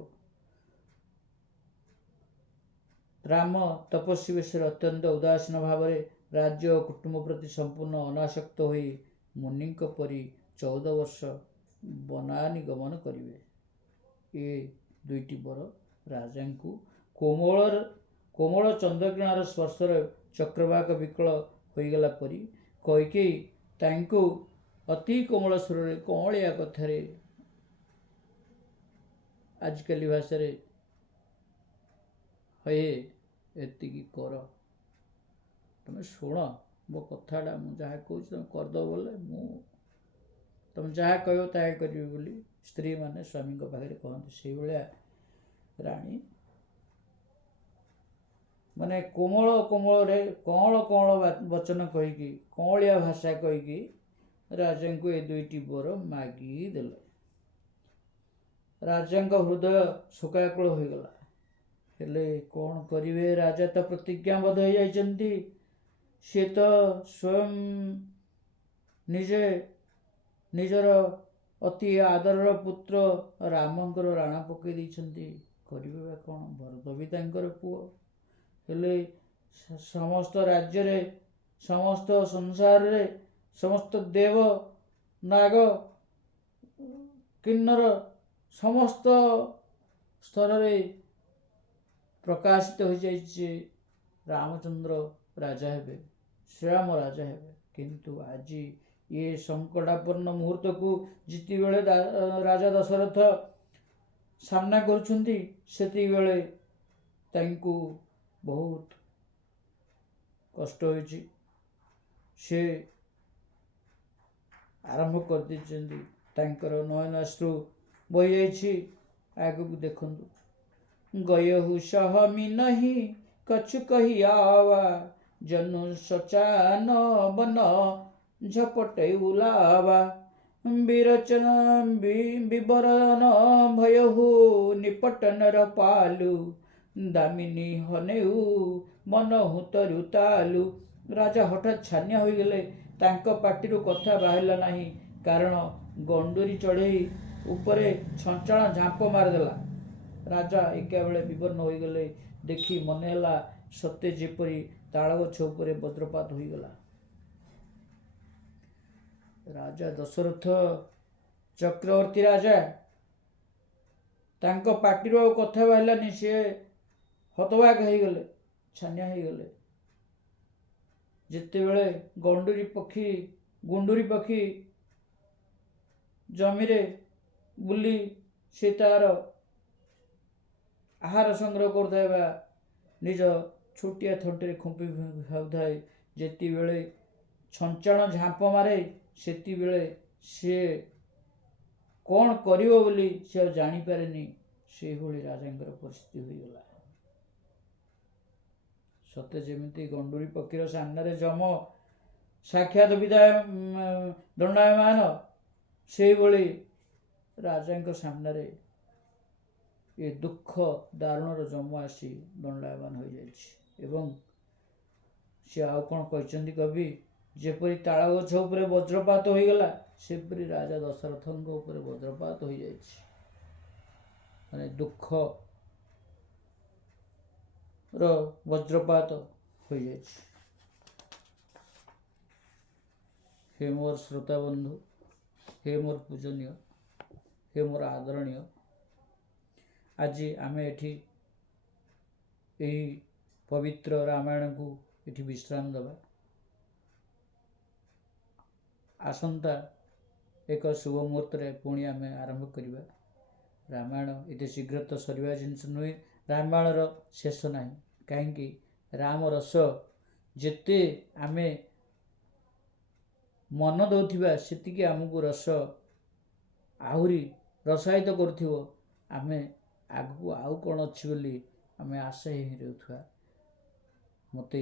ରାମ ତପସ୍ୱୀ ବେଶରେ ଅତ୍ୟନ୍ତ ଉଦାସୀନ ଭାବରେ ରାଜ୍ୟ ଓ କୁଟୁମ୍ବ ପ୍ରତି ସମ୍ପୂର୍ଣ୍ଣ ଅନାସକ୍ତ ହୋଇ ମୁନିଙ୍କ ପରି 14 ବର୍ଷ ବନାନୀ ଗମନ କରିବେ। ଏ ଦୁଇଟି ବର ରାଜାଙ୍କୁ କୋମଳ ଚନ୍ଦ୍ରକିରଣର ସ୍ପର୍ଶରେ ଚକ୍ରବାକ ବିକଳ ହୋଇଗଲା ପରି କୈକେୟୀ ତାଙ୍କୁ ଅତି କୋମଳ ସ୍ୱରରେ କଅଁଳିଆ କଥାରେ, ଆଜିକାଲି ଭାଷାରେ ହଏ ଏତିକି କର, ତମେ ଶୁଣ ମୋ କଥାଟା, ମୁଁ ଯାହା କହୁଛି ତମେ କରିଦେବ ବୋଲେ ତମେ ଯାହା କହିବ ତାହା କରିବି ବୋଲି ସ୍ତ୍ରୀମାନେ ସ୍ୱାମୀଙ୍କ ପାଖରେ କହନ୍ତି। ସେଇଭଳିଆ ରାଣୀ ମାନେ କୋମଳରେ କଅଁଳ ବଚନ କହିକି, କଅଁଳିଆ ଭାଷା କହିକି ରାଜାଙ୍କୁ ଏ ଦୁଇଟି ବର ମାଗିଦେଲେ। ରାଜାଙ୍କ ହୃଦୟ ଶୋକାକୁଳ ହୋଇଗଲା। ହେଲେ କ'ଣ କରିବେ? ରାଜା ତ ପ୍ରତିଜ୍ଞାବଦ୍ଧ ହୋଇଯାଇଛନ୍ତି। ସେ ତ ସ୍ୱୟଂ ନିଜେ ନିଜର ଅତି ଆଦରର ପୁତ୍ର ରାମଙ୍କର ରାଣ ପକାଇ ଦେଇଛନ୍ତି। କରିବେ ବା କ'ଣ? ଭରତ ବି ତାଙ୍କର ପୁଅ। ହେଲେ ସମସ୍ତ ରାଜ୍ୟରେ, ସମସ୍ତ ସଂସାରରେ, ସମସ୍ତ ଦେବ ନାଗ କିନ୍ନର ସମସ୍ତ ସ୍ତରରେ ପ୍ରକାଶିତ ହୋଇଯାଇଛି ରାମଚନ୍ଦ୍ର ରାଜା ହେବେ, ଶ୍ରୀରାମ ରାଜା ହେବେ। କିନ୍ତୁ ଆଜି ଏ ସଙ୍କଟାପନ୍ନ ମୁହୂର୍ତ୍ତକୁ ଯେତେବେଳେ ରାଜା ଦଶରଥ ସାମ୍ନା କରୁଛନ୍ତି, ସେତିକିବେଳେ ତାଙ୍କୁ ବହୁତ କଷ୍ଟ ହୋଇଛି। ସେ ଆରମ୍ଭ କରିଦେଇଛନ୍ତି, ତାଙ୍କର ନୟନାଶ୍ରୁ ବହିଯାଇଛି। ଆଗକୁ ଦେଖନ୍ତୁ। ଗୟହୁ ସହମି ନାହିଁ କछु କହି ଆवा, ଜନୁ ସଚାନ ବନ ଝପଟେ ଉଲାवा। ବିବରନ ଭୟହୁ ନିପଟନର ପାଲୁ, ଦାମିନୀ ହନେଉ ମନହୁ ତରୁ ତାଲୁ। ରାଜା ହଠାତ୍ ଛାନିଆ ହୋଇଗଲେ। ତାଙ୍କ ପାଟିରୁ କଥା ବାହାରିଲା ନାହିଁ, କାରଣ ଗଣ୍ଡୁରୀ ଚଢ଼େଇ ଉପରେ ଛଞ୍ଚାଣ ଝାମ୍ପ ମାରିଦେଲା। ରାଜା ଏକାବେଳେ ବିବର୍ଣ୍ଣ ହୋଇଗଲେ। ଦେଖି ମନେ ହେଲା ସତେ ଯେପରି ତାଳଗଛ ଉପରେ ବଜ୍ରପାତ ହୋଇଗଲା। ରାଜା ଦଶରଥ ଚକ୍ରବର୍ତ୍ତୀ ରାଜା, ତାଙ୍କ ପାଟିରୁ ଆଉ କଥା ବାହାରିଲାନି। ସେ ହତବାକ ହେଇଗଲେ, ଛାନିଆ ହେଇଗଲେ। ଯେତେବେଳେ ଗୁଣ୍ଡୁରୀ ପକ୍ଷୀ ଜମିରେ ବୁଲି ସେ ତାର ଆହାର ସଂଗ୍ରହ କରୁଥାଏ ବା ନିଜ ଛୋଟିଆ ଥଣ୍ଟରେ ଖୁମ୍ପି ଖାଉଥାଏ, ଯେତେବେଳେ ଛଞ୍ଚାଣ ଝାମ୍ପ ମାରେ, ସେତେବେଳେ ସେ କ'ଣ କରିବ ବୋଲି ସେ ଆଉ ଜାଣିପାରେନି। ସେଇଭଳି ରାଜାଙ୍କର ପରିସ୍ଥିତି ହୋଇଗଲା। ସତେ ଯେମିତି ଗଣ୍ଡୁରୀ ପକ୍ଷୀର ସାମ୍ନାରେ ଯମ ସାକ୍ଷାତ ଦଣ୍ଡାୟମାନ, ସେଇଭଳି ରାଜାଙ୍କ ସାମ୍ନାରେ ଏ ଦୁଃଖ ଦାରୁଣର ଯମ ଆସି ଦଣ୍ଡାୟମାନ ହୋଇଯାଇଛି। ଏବଂ ସେ ଆଉ କ'ଣ କହିଛନ୍ତି କବି? ଯେପରି ତାଳଗଛ ଉପରେ ବଜ୍ରପାତ ହୋଇଗଲା, ସେପରି ରାଜା ଦଶରଥଙ୍କ ଉପରେ ବଜ୍ରପାତ ହୋଇଯାଇଛି। ମାନେ ଦୁଃଖର ବଜ୍ରପାତ ହୋଇଯାଇଛି। ହେ ମୋର ଶ୍ରୋତା ବନ୍ଧୁ, ହେ ମୋର ପୂଜନୀୟ, ହେ ମୋର ଆଦରଣୀୟ, ଆଜି ଆମେ ଏଠି ଏହି ପବିତ୍ର ରାମାୟଣକୁ ଏଠି ବିଶ୍ରାମ ଦେବା। ଆସନ୍ତା ଏକ ଶୁଭ ମୁହୂର୍ତ୍ତରେ ପୁଣି ଆମେ ଆରମ୍ଭ କରିବା। ରାମାୟଣ ଏତେ ଶୀଘ୍ର ତ ସରିବା ଜିନିଷ ନୁହେଁ। ରାମାୟଣର ଶେଷ ନାହିଁ। କାହିଁକି? ରାମ ରସ ଯେତେ ଆମେ ମନ ଦେଉଥିବା, ସେତିକି ଆମକୁ ରସ ଆହୁରି ରସାୟିତ କରୁଥିବ। ଆମେ ଆଗକୁ ଆଉ କ'ଣ ଅଛି ବୋଲି ଆମେ ଆଶା ହିଁ ରହୁଥିବା। ମୋତେ